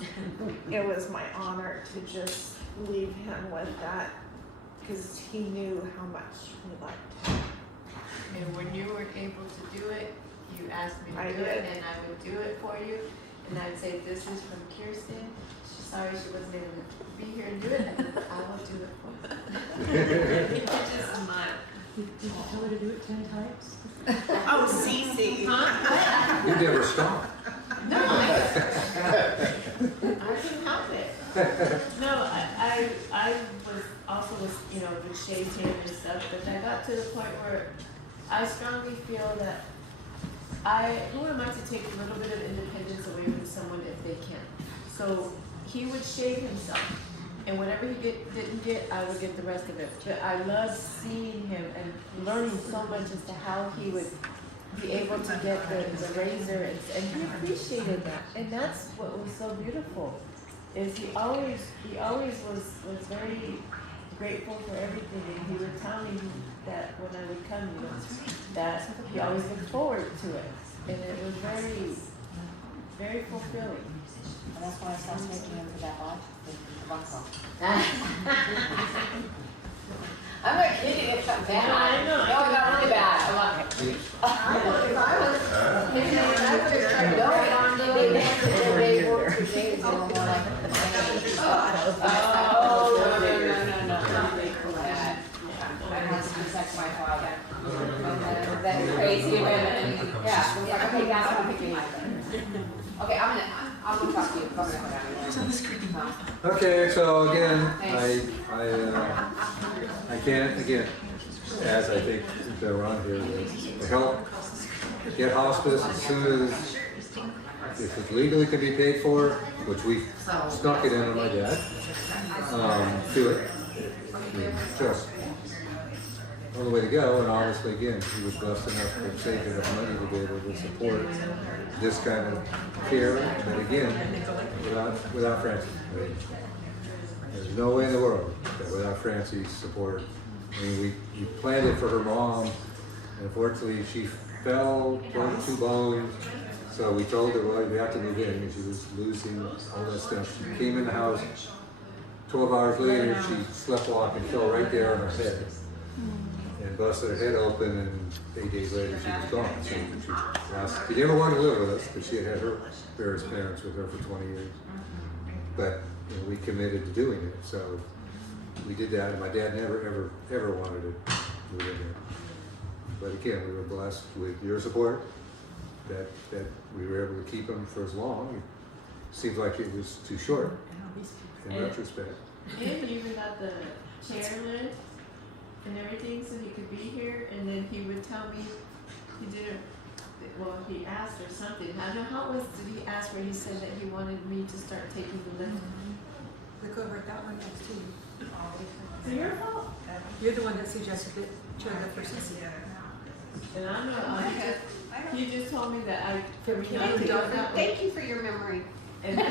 it was my honor to just leave him with that because he knew how much we liked him. And when you weren't able to do it, you asked me to I do it, did. and I would do it for you. And I'd say, this is from Kirsten. She's sorry she wasn't able to be here and do it. And I will do it for you. He just smiled. Did you tell her to do it 10 times? Oh, Cece. Huh? You never stop. No, I couldn't help it. No, I was also with shaved hair and stuff, but I got to the point where I strongly feel that who am I to take a little bit of independence away from someone if they can't? So he would shave himself. And whatever he didn't get, I would get the rest of it. But I loved seeing him and learning so much as to how he would be able to get the razor, and he appreciated that. And that's what was so beautiful, is he always was very grateful for everything, and he would tell me that when I would come, you know, that he always looked forward to it, and it was very, very fulfilling. And that's why I started taking him to that box. I'm not kidding, it's not bad. I know. No, it's not really bad. I love it. If I was, maybe I would just try to go on the day, day, work for days, and I'm like, oh, no. I have to protect my father. And that's crazy, and yeah, so like, okay, that's what I'm thinking. Okay, I'm gonna talk to you. Okay, so again, I can't, again, as I think they're on here, to help get hospice as soon as, if it legally can be paid for, which we snuck it in on my dad, do it. I mean, just on the way to go, and obviously, again, he was blessed enough to save enough money to be able to support this kind of care, but again, without Francie. I mean, there's no way in the world that without Francie's support. I mean, we planned it for her mom, and unfortunately she fell, broke 2 bones, so we told her, well, we have to move in, and she was losing all that stuff. She came in the house, 12 hours later, she sleptwalked and fell right there on her head, and busted her head open, and 8 days later she was gone. So she never wanted to live with us, because she had her various parents with her for 20 years. But you know, we committed to doing it, so we did that, and my dad never, ever wanted to move in here. But again, we were blessed with your support, that we were able to keep him for as long. It seems like it was too short, in retrospect. And you even got the chairlift and everything so he could be here, and then he would tell me he asked or something. I don't know how it was, did he ask where he said that he wanted me to start taking the lift? Look over at that one next to you. It's your fault. You're the one that suggested that chairlift for Sissy. And I'm not, he just told me that for me Can not you to don't- go that way. Thank you for your memory. And for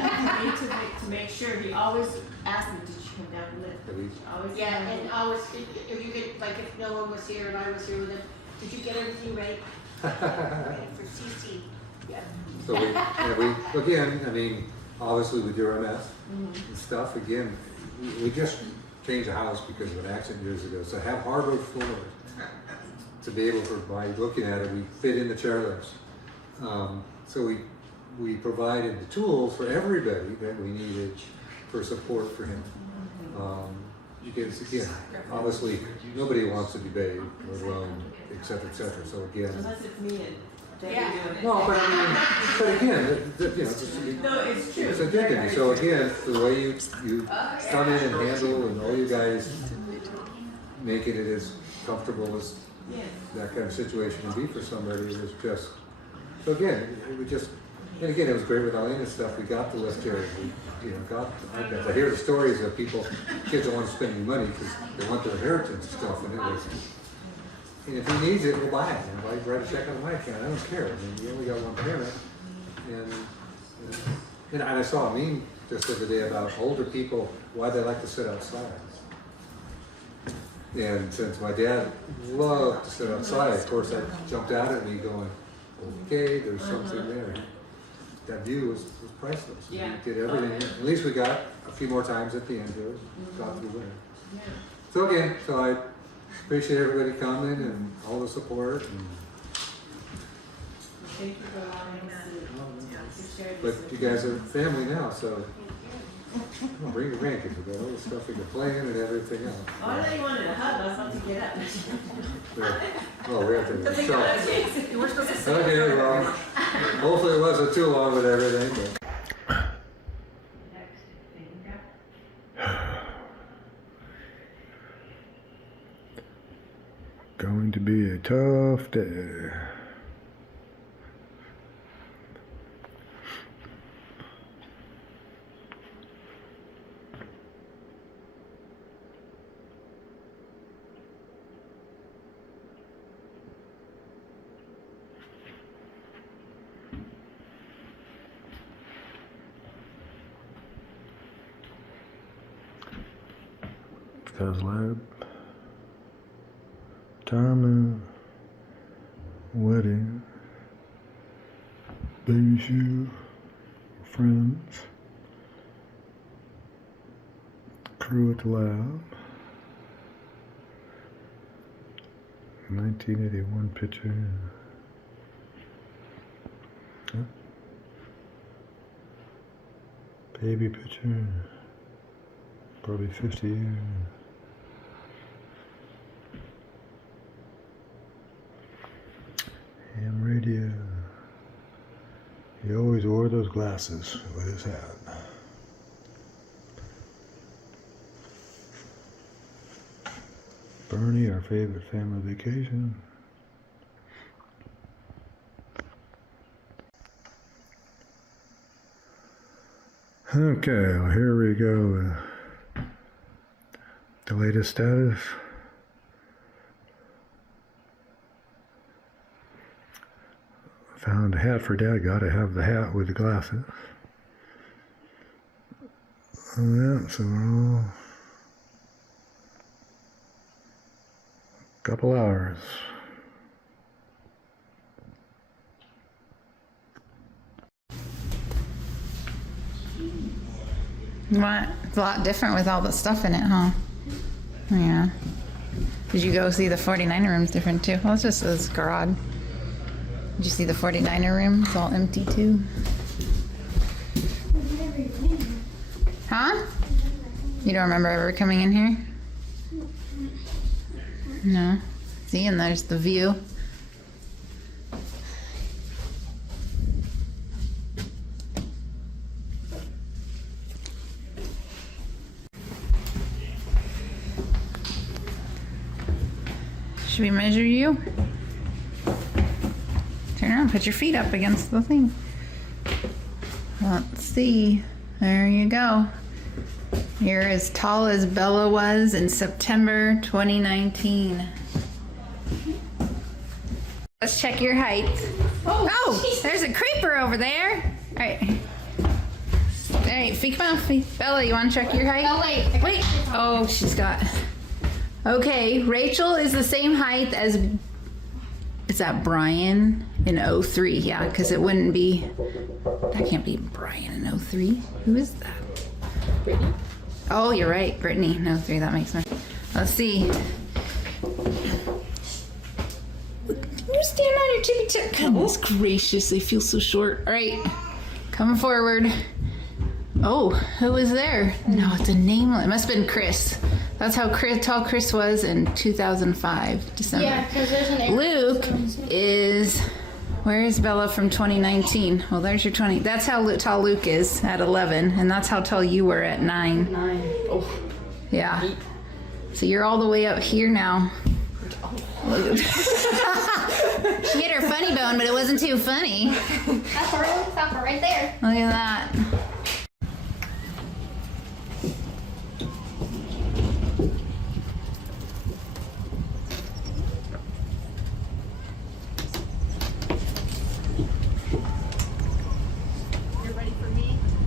me to make sure, he always asked me, did you come down the lift? Always Yeah, come down the and always, if you get, like, if no one was here and I was here with him, did you get everything ready? Ready for Cece. Yeah. So we again, I mean, obviously with your MS and stuff, again, we just changed the house because of an accident years ago. So have hardwood floors to be able to, by looking at it, we fit in the chairlifts. So we provided the tools for everybody that we needed for support for him. Because again, obviously nobody wants to be bathed, let alone et cetera, so again. Unless it's me and Debbie doing it. No, but I mean, but again, you know, No, it's true. it's a dignity. So again, the way you come in and handle, and all you guys making it as comfortable as that kind of situation would be for somebody, it was just, so again, we just, and again, it was great with Eileen and stuff. We got the lift here. We, got the iPads. I hear the stories of kids don't want to spend any money because they want their inheritance and stuff, and it was, and if he needs it, we'll buy it. And write a check on my account. I don't care. I mean, we only got one parent, and I saw a meme just the other day about older people, why they like to sit outside. And since my dad loved to sit outside, of course, that jumped out at me going, okay, there's something there. That view was priceless. Yeah. We did everything. At least we got a few more times at the end here. Got through winter. So again, I appreciate everybody coming and all the support. And Thank you for allowing us to share but this. you guys are family now, so bring your grandkids. We got all the stuff we can play in and everything else. Oh, I thought you wanted a hug. I was about to get up. Oh, we have to. You were supposed to say Okay, well, hopefully it wasn't too long with everything. But. Going to be a tough day. Caslab, retirement, wedding, baby shoe, friends, crew at the lab, 1981 picture. Huh? Baby picture, probably 50 years. Ham radio. He always wore those glasses with his hat. Bernie, our favorite family vacation. Okay, well, here we go. The latest status. Found a hat for Dad. Got to have the hat with the glasses. Oh yeah, so we're all couple hours. What? It's a lot different with all the stuff in it, huh? Yeah. Did you go see the 49er room's different too? Well, it's just this garage. Did you see the 49er room? It's all empty too. Huh? You don't remember ever coming in here? No. See, and there's the view. Should we measure you? Turn around, put your feet up against the thing. Let's see. There you go. You're as tall as Bella was in September 2019. Let's check your height. Oh, there's a creeper over there. All right. All right, feet, come on, Bella, you want to check your height? Oh, wait. Wait. Oh, she's got... Okay, Rachel is the same height as... Is that Brian in 03? Yeah, because it wouldn't be... That can't be Brian in 03. Who is that? Brittany? Oh, you're right. Brittany in 03. That makes sense. Let's see. You stand on your tippy tip. Goodness gracious, they feel so short. All right, coming forward. Oh, who was there? No, it's a name. It must have been Chris. That's how tall Chris was in 2005, December. Yeah, because there's an Luke is... Where is Bella from 2019? Well, there's your 20. That's how tall Luke is at 11, and that's how tall you were at 9. 9. Oh. Yeah. So you're all the way up here now. She hit her funny bone, but it wasn't too funny. That's a real stopper right there. Look at that.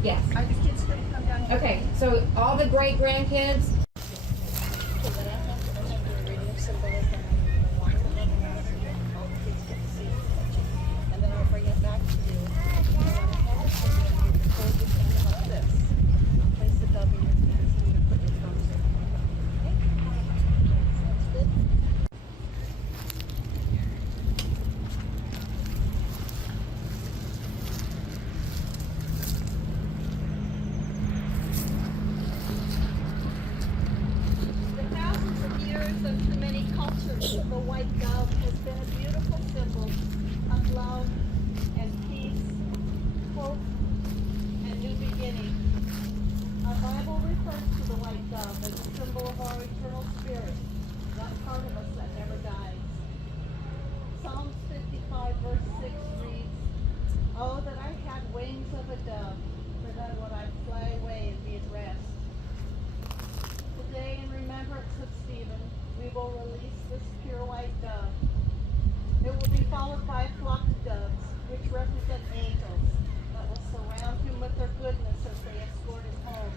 Yes. Are the kids going to come down here? Okay, so all the great grandkids. And then I'll bring it back to you. Place the W and put your thumbs in. Okay? The thousands of years of the many cultures, the white dove has been a beautiful symbol of love and peace, hope, and new beginning. Our Bible refers to the white dove as a symbol of our eternal spirit, that part of us that never dies. Psalms 55 verse 6 reads, "Oh, that I had wings of a dove, for then would I fly away and be at rest." Today, in remembrance of Stephen, we will release this pure white dove. It will be followed by a flock of doves, which represent angels, that will surround him with their goodness as they escort him home.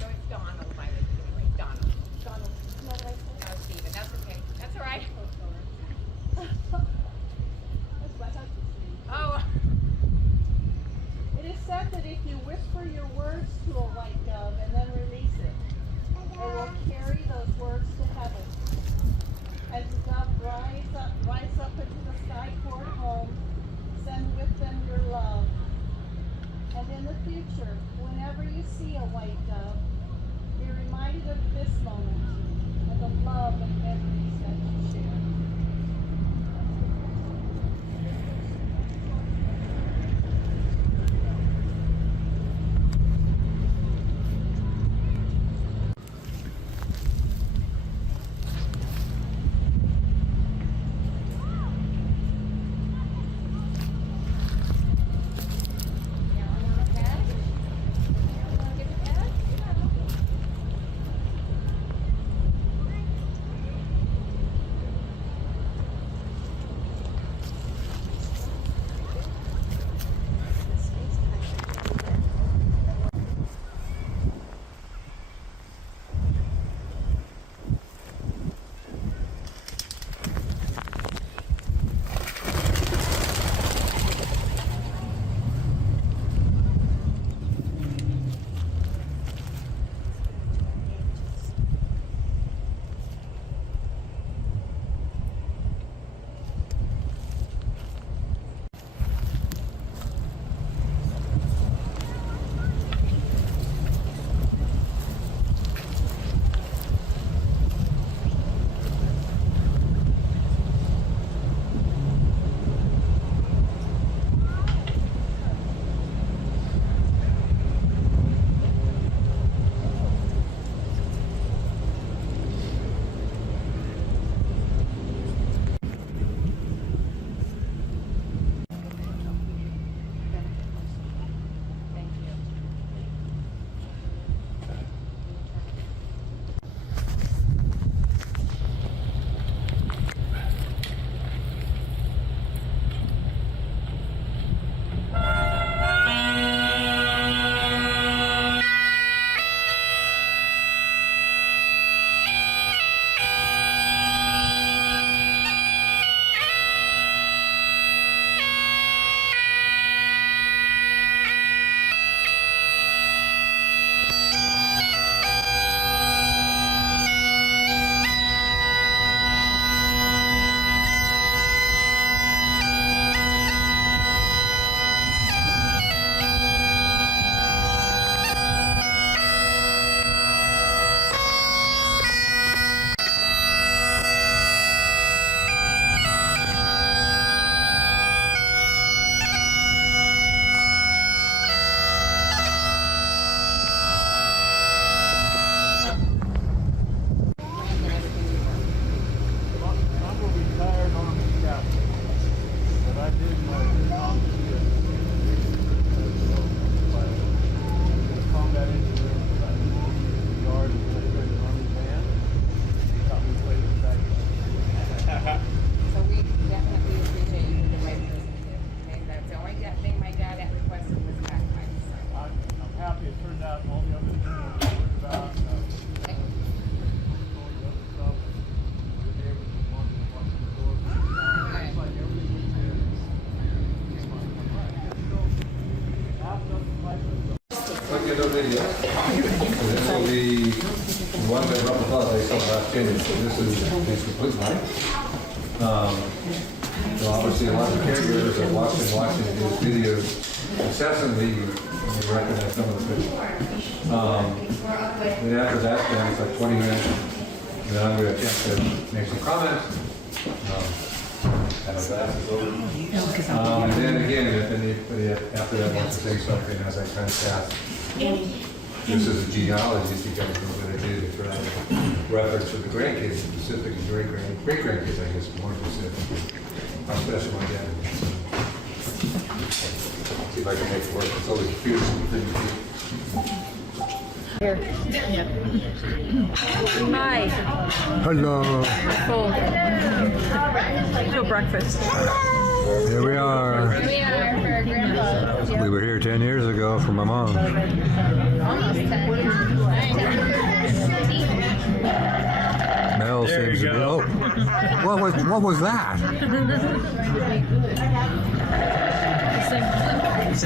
So it's Donald, by the way, Donald. Donald. future, whenever you see a white dove, be reminded of this moment and the love and memories that you share. Video. So this will be the one that Rubber Club they saw last year. So this is complete night. So obviously a lot of caregivers are watching these videos incessantly. You recognize some of the pictures. Then after that, then it's like 20 minutes. And then I'm going to attempt to make some comments. And my class is over. And then again, if anybody after that wants to say something as I kind of pass. This is a genealogy you guys know what I did for reference to the grandkids, specifically great-grandkids, I guess, more specific. How special my dad is. See if I can make it work. It's always confusing. Here. Hi. Hello. Hello. Breakfast. Here we are. Here we are for Grandpa. We were here 10 years ago for my mom. Almost 10. Mel There seems you to be. go. Oh, what was that?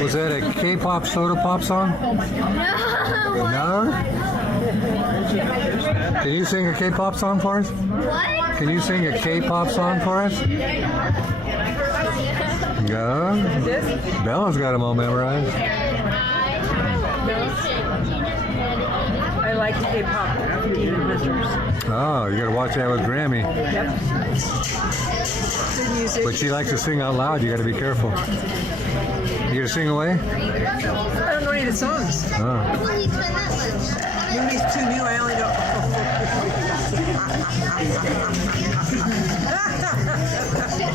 Was that a K-pop soda pop song? No. Can you sing a K-pop song for us? What? Can you sing a K-pop song for us? No. Bella's got them all memorized. like K-pop Demon Hunters. Oh, you gotta watch that with Grammy. Yep. Good music. But she likes to sing out loud. You gotta be careful. You gonna sing away? I don't know any of the songs. Oh. Mooney's too new. I only don't.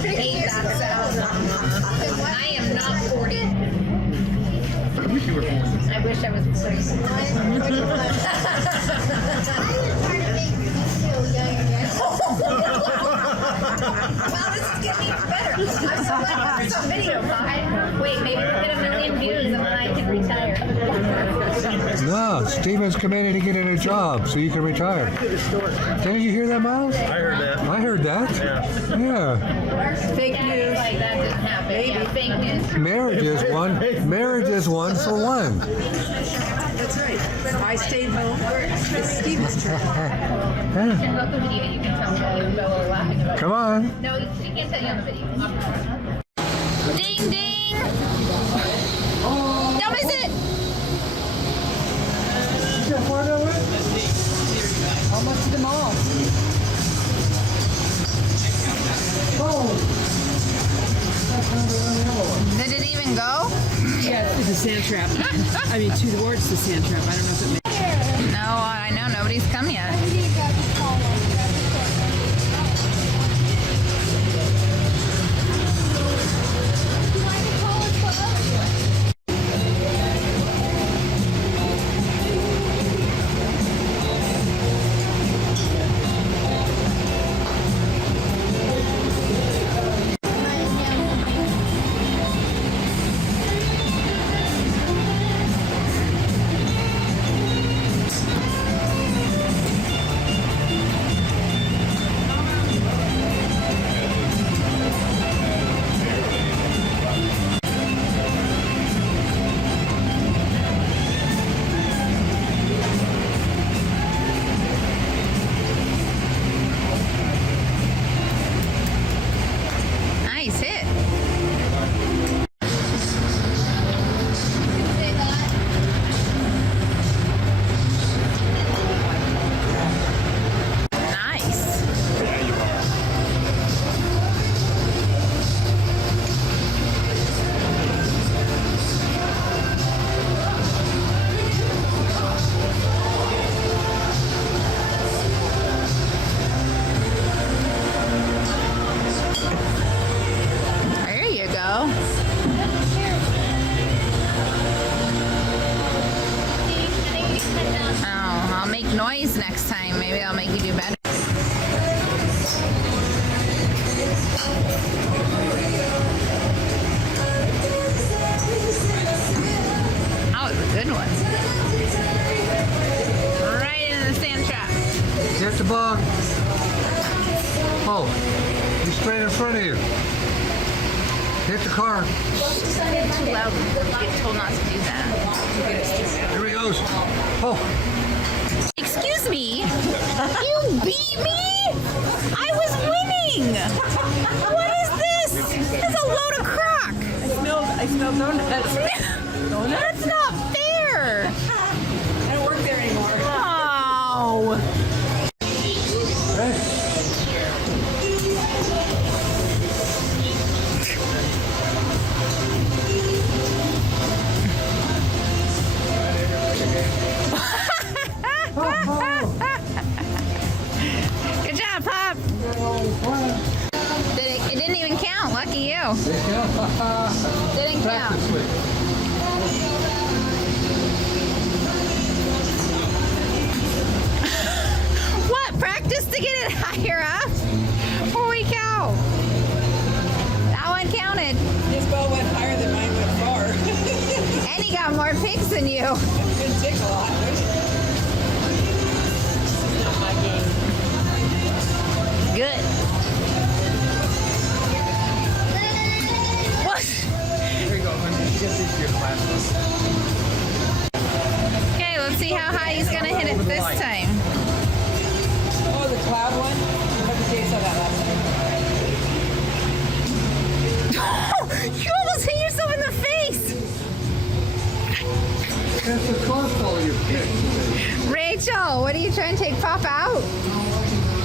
Hate that sound. I am not 40. I wish you were 40. I wish I was 40. Wow, this is getting even better. I'm so glad I saw video. Wait, maybe we'll get 1 million views and then I can retire. No, Steven's committed to getting a job so you can retire. Didn't you hear that, Miles? I heard that. I heard that. Yeah. Fake news. Like that didn't happen. Yeah, fake news. Marriage is one for one. That's right. I stayed home. It's Steven's turn. Check out the video. You can tell Bella are laughing about it. Come on. No, you can't tell you on the video. Ding ding! Don't miss it! Almost to the mall. Did it even go? Yeah, it's a sand trap. I mean, towards the sand trap. I don't know if it makes. No, I know nobody's come yet. Nice hit. Nice. There you go. Oh, I'll make noise next time. Maybe I'll make you do better. That was a good one. Right into the sand trap. Hit the bug. Oh, he's straight in front of you. Hit the car. Too loud. Get told not to do that. Here he goes. Oh, Excuse me? You beat me? I was winning! What is this? This is a load of crock! I smell donuts. That's not fair! I don't work there anymore. Oh! Good job, Pop! It didn't even count. Lucky you. Didn't count. What? Practice to get it higher up? Holy cow. That one counted. His ball went higher than mine went far. And he got more picks than you. It didn't take a lot. This is not my game. Good. What? There you go. You get these to your classes. Okay, let's see how high he's gonna hit it this time. Oh, the cloud one? I have to say saw that last time. You almost hit yourself in the face! that's the cost all your picks. Rach, Rachel, what are you trying to take Pop out?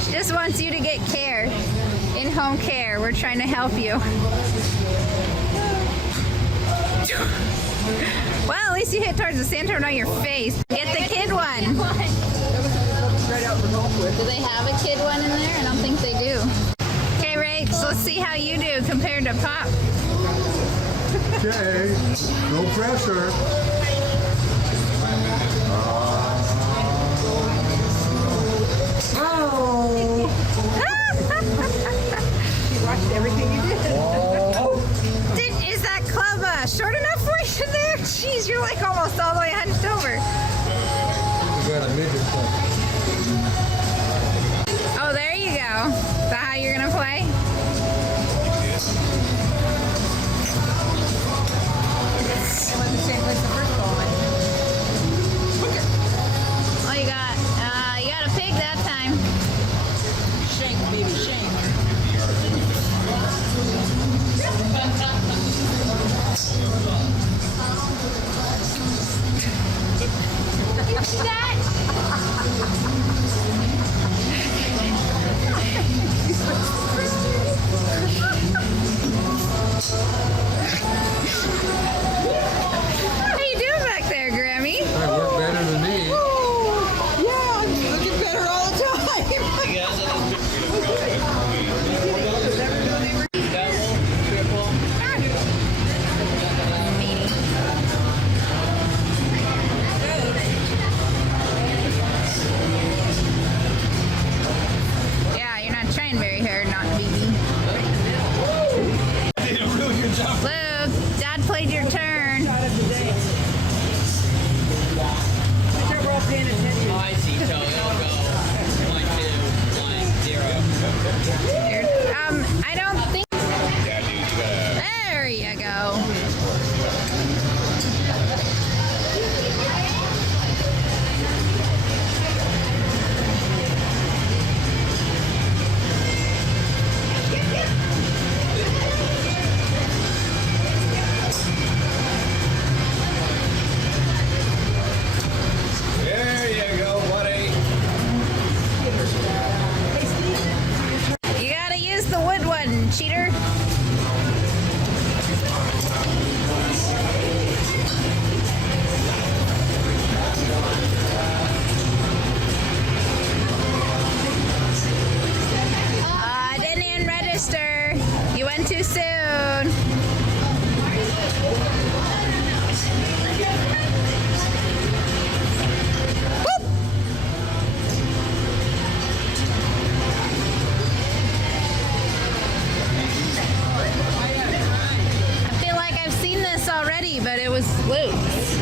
She just wants you to get care. In-home care. We're trying to help you. Well, at least you hit towards the center, not your face. Get the kid one. Do they have a kid one in there? I don't think they do. Okay, Rach, let's see how you do compared to Pop. Okay, no pressure. Oh! She watched everything you did. Is that club short enough for you there? Jeez, you're like almost all the way hunched over. You got a midget club. Oh, there you go. Is that how you're gonna play? I went the same place the first ball went. Oh, you got a pig that time. Shank, baby, shank. How you doing back there, Grammy? I work better than me. Yeah, I'm looking better all the time. Yeah, you're not trying very hard not to be mean. Luke, Dad played your turn. We're all paying attention. I see, so it'll go 1, 2, 1, 0. I don't think. There you go. There you go, buddy. You gotta use the wood one, cheater. Didn't even register. You went too soon. Whoop. I feel like I've seen this already, but it was Luke's.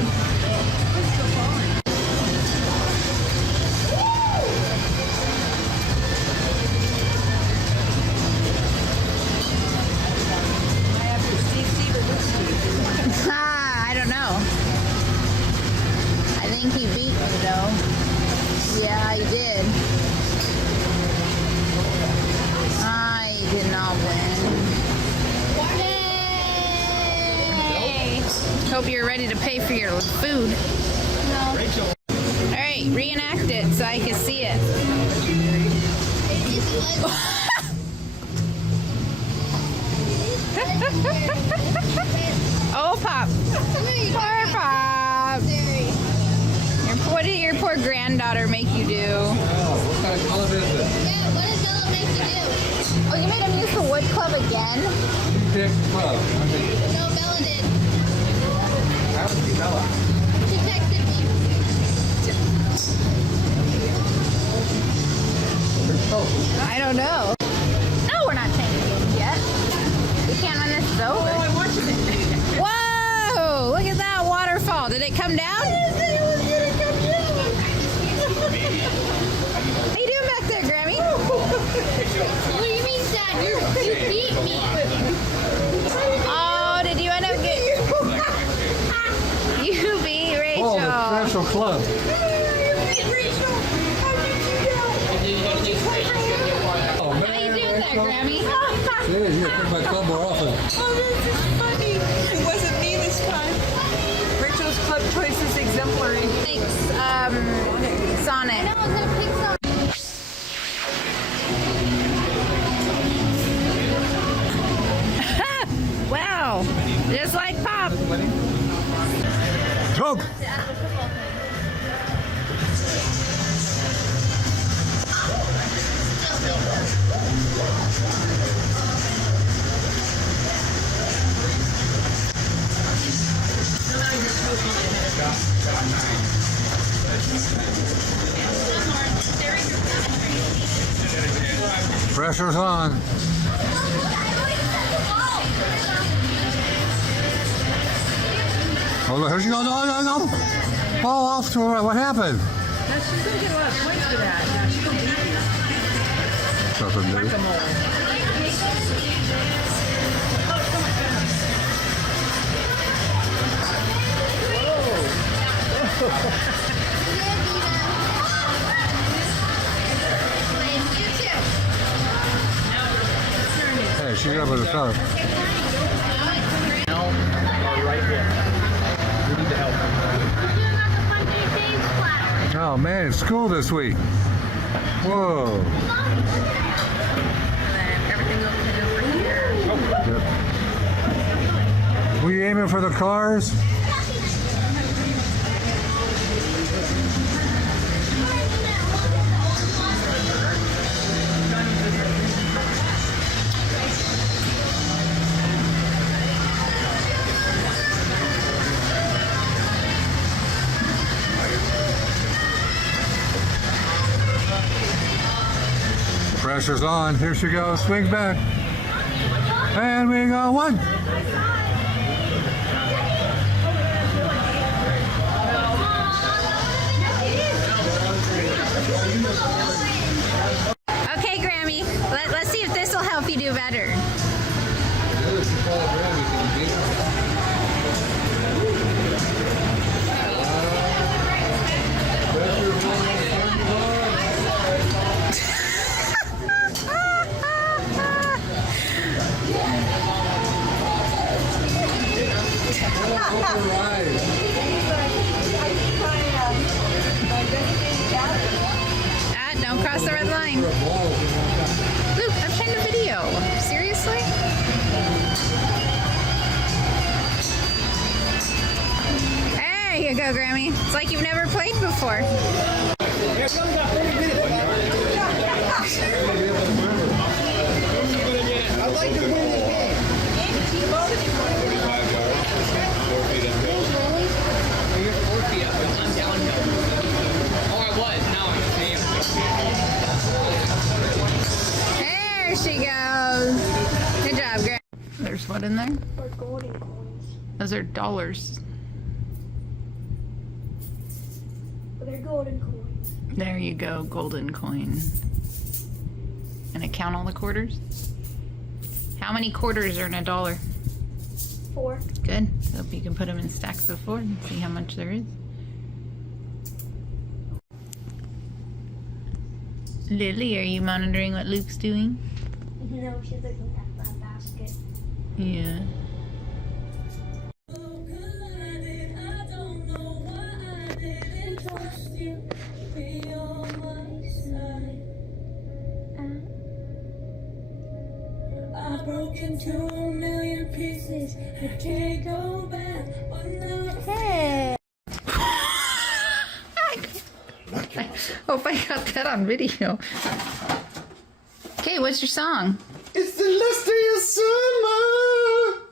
I don't know. I think he beat me though. Yeah, he did. I did not win. Yay! Hope you're ready to pay for your food. No. Rachel. All right, reenact it so I can see it. Oh, Pop. Poor Pop. What did your poor granddaughter make you do? Oh, what kind of club is it? Yeah, what does Ella make you do? Oh, you made him use the wood club again? You picked club. No, Bella did. How would you Bella? She texted me. I don't know. No, we're not changing games yet. We can't when this is over. Oh, I'm watching it. Whoa! Look at that waterfall. Did it come down? How you doing back there, Grammy? What do you mean, Dad? You beat me. Oh, did you end up getting... You beat Rachel. Oh, the special club. Oh, How you doing there, Grammy? Yeah, you gotta pick my club more often. Oh, this is funny. It wasn't me this time. Rachel's club choice is exemplary. Thanks, on it. Wow, just like Pop. Choke. Pressure's on. Oh, look, here she goes. No. Fall off to her. What happened? Now she's gonna get a lot of points for that. Now she's gonna beat you. Nothing new. Hey, she got with the top. Now, are right here. We need the help. Oh man, it's school this week. Whoa. Everything over here. Yep. We aiming for the cars? Pressure's on. Here she goes. Swings back. And we go one. Okay, Grammy. Let's see if this will help you do better. Don't cross the red line. Luke, I'm trying to video. Seriously? There you go, Grammy. It's like you've never played before. I'd like to win this game. There she goes. Good job, Grammy. There's what in there? Or golden coins. Those are dollars. But they're golden coins. There you go, golden coin. And count all the quarters? How many quarters are in a dollar? 4. Good. Hope you can put them in stacks of 4 and see how much there is. Lily, are you monitoring what Luke's doing? No, she's looking at that basket. Yeah. I broke into a million pieces. I can't go back. Hey. Hope I got that on video. Okay, what's your song? It's the last day of summer.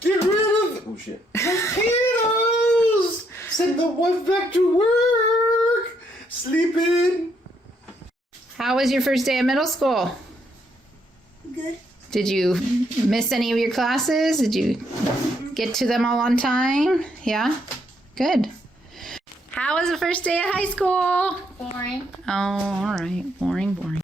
Get rid of mosquitoes. Send the wife back to work. Sleeping. How was your first day of middle school? Good. Did you miss any of your classes? Did you get to them all on time? Yeah? Good. How was the first day of high school? Boring. Oh, all right. Boring, boring.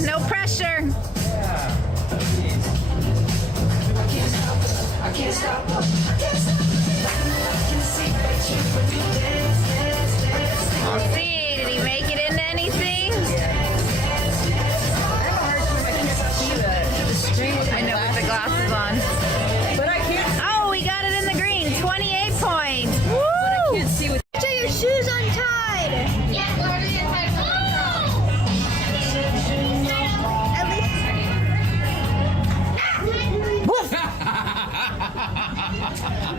on. No pressure. We'll see. Did he make it into anything? I know with the glasses on. But I can't. Oh, we got it in the green. 28 points. Woo! But I can't see with. Get your shoes untied. Yeah, Lord, you're tied. At least.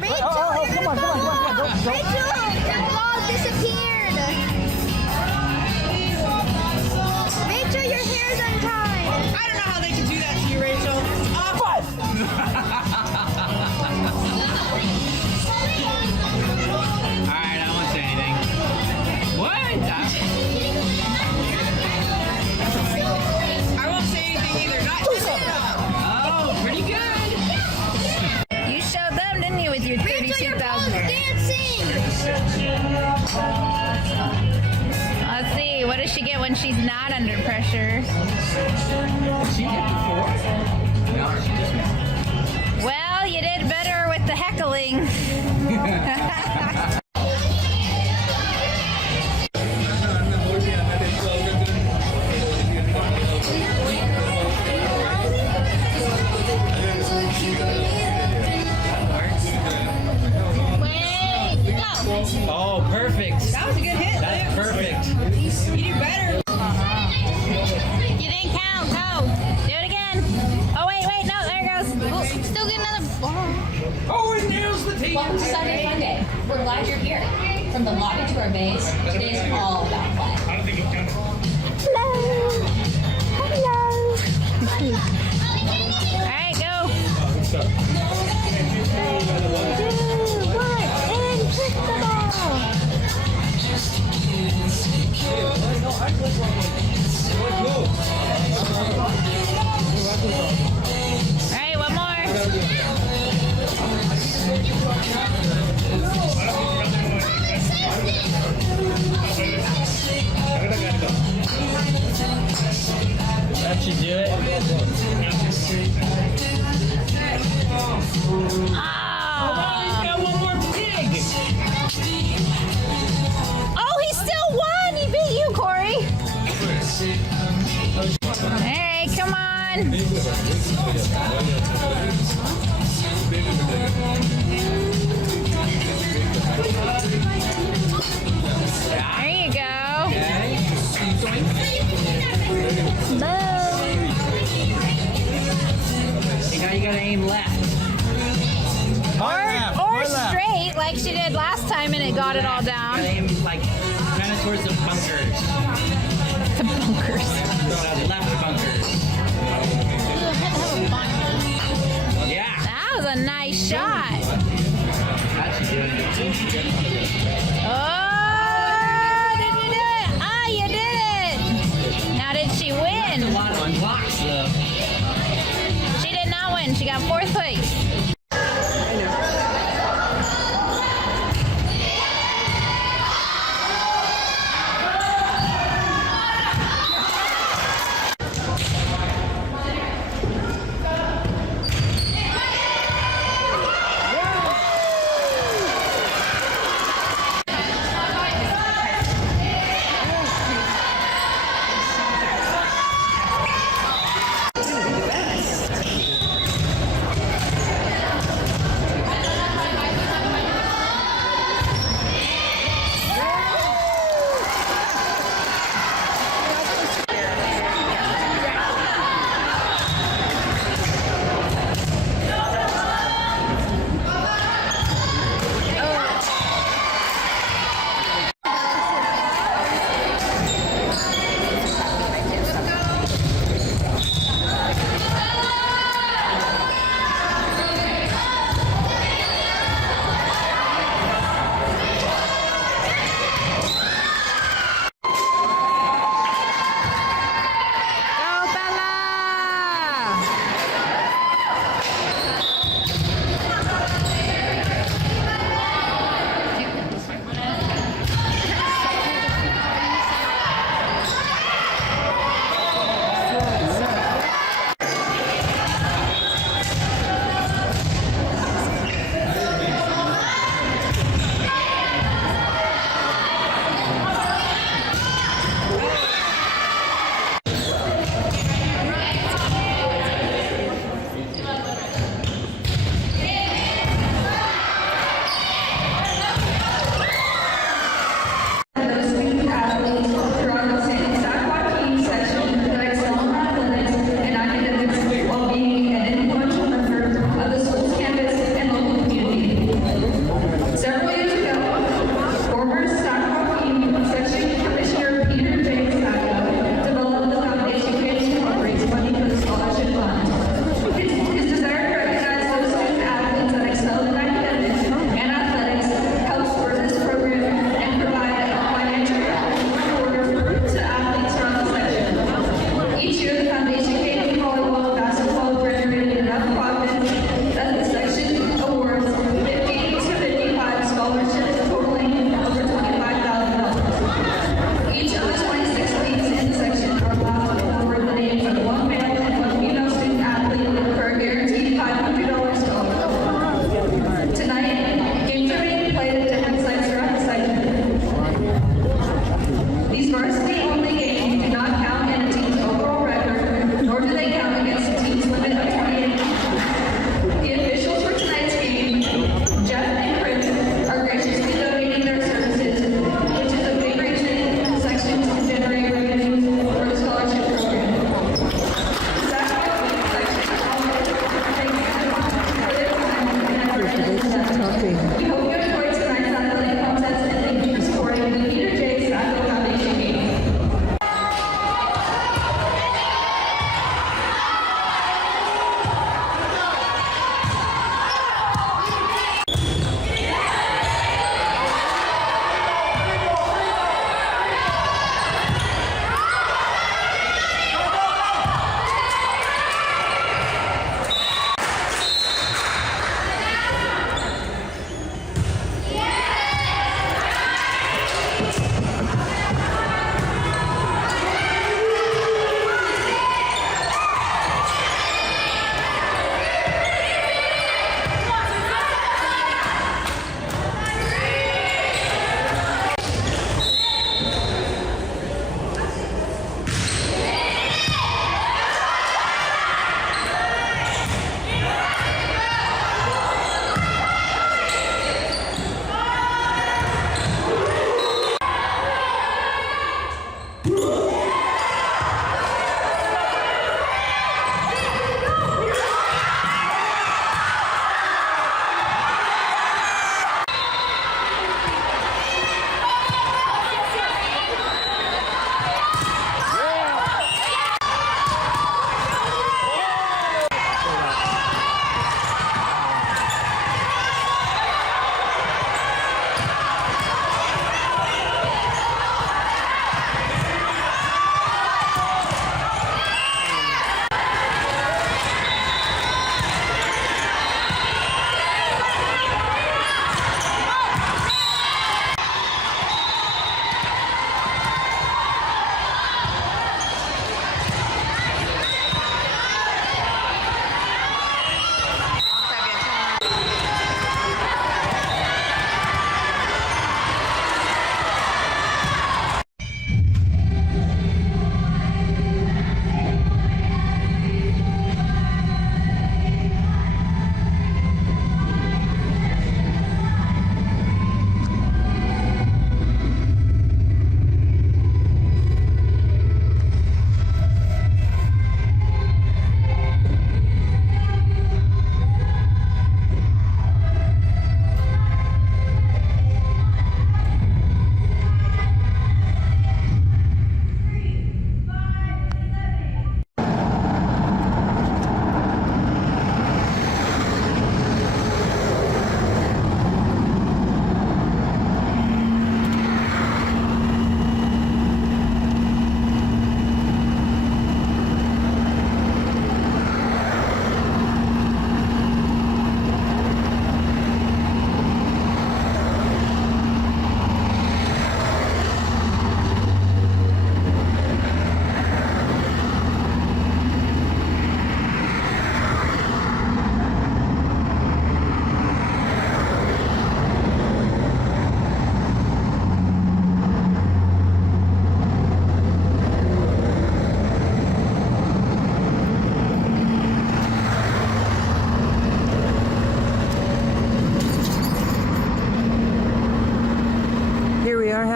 Rachel, come on. Rachel, your ball disappeared. Rachel, your hair's untied. I don't know how they can do that to you, Rachel. What? Alright, I won't say anything. What? I won't say anything either. Not just Oh, pretty good. You showed them, didn't you, with your Rachel, your ball's 32,000? dancing. Let's see. What does she get when she's not under pressure? She did before. No, she just missed. Well, you did better with the heckling. Oh, perfect. That was a good hit. That's perfect. You do better. You didn't count. Go. Do it again. Oh, wait. No, there it goes. Oh, still get another ball. Oh, it nails the team. Welcome to Saturday Fun Day. We're glad you're here. From the lobby to our base, today is all about fun. Hello. All right, go. 3, 2, 1, and kick the ball. All right, one more. That should do it. Ah. Got one more pig. Oh, he still won. He beat you, Corey. All right, come on. There you go. Now you gotta aim left. Or straight, like she did last time, and it got it all down. Gotta aim like kind of towards the bunkers. The bunkers. The left bunkers. Yeah. That was a nice shot. That should do it. Oh, did you do it? Ah, you did it. Now, did she win? A lot of unblocks though. She did not win. She got 4th place.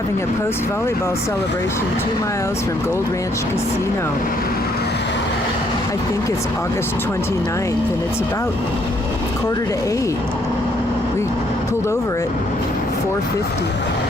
having a post-volleyball celebration 2 miles from Gold Ranch Casino. I think it's August 29th, and it's about 7:45. We pulled over at 4:50.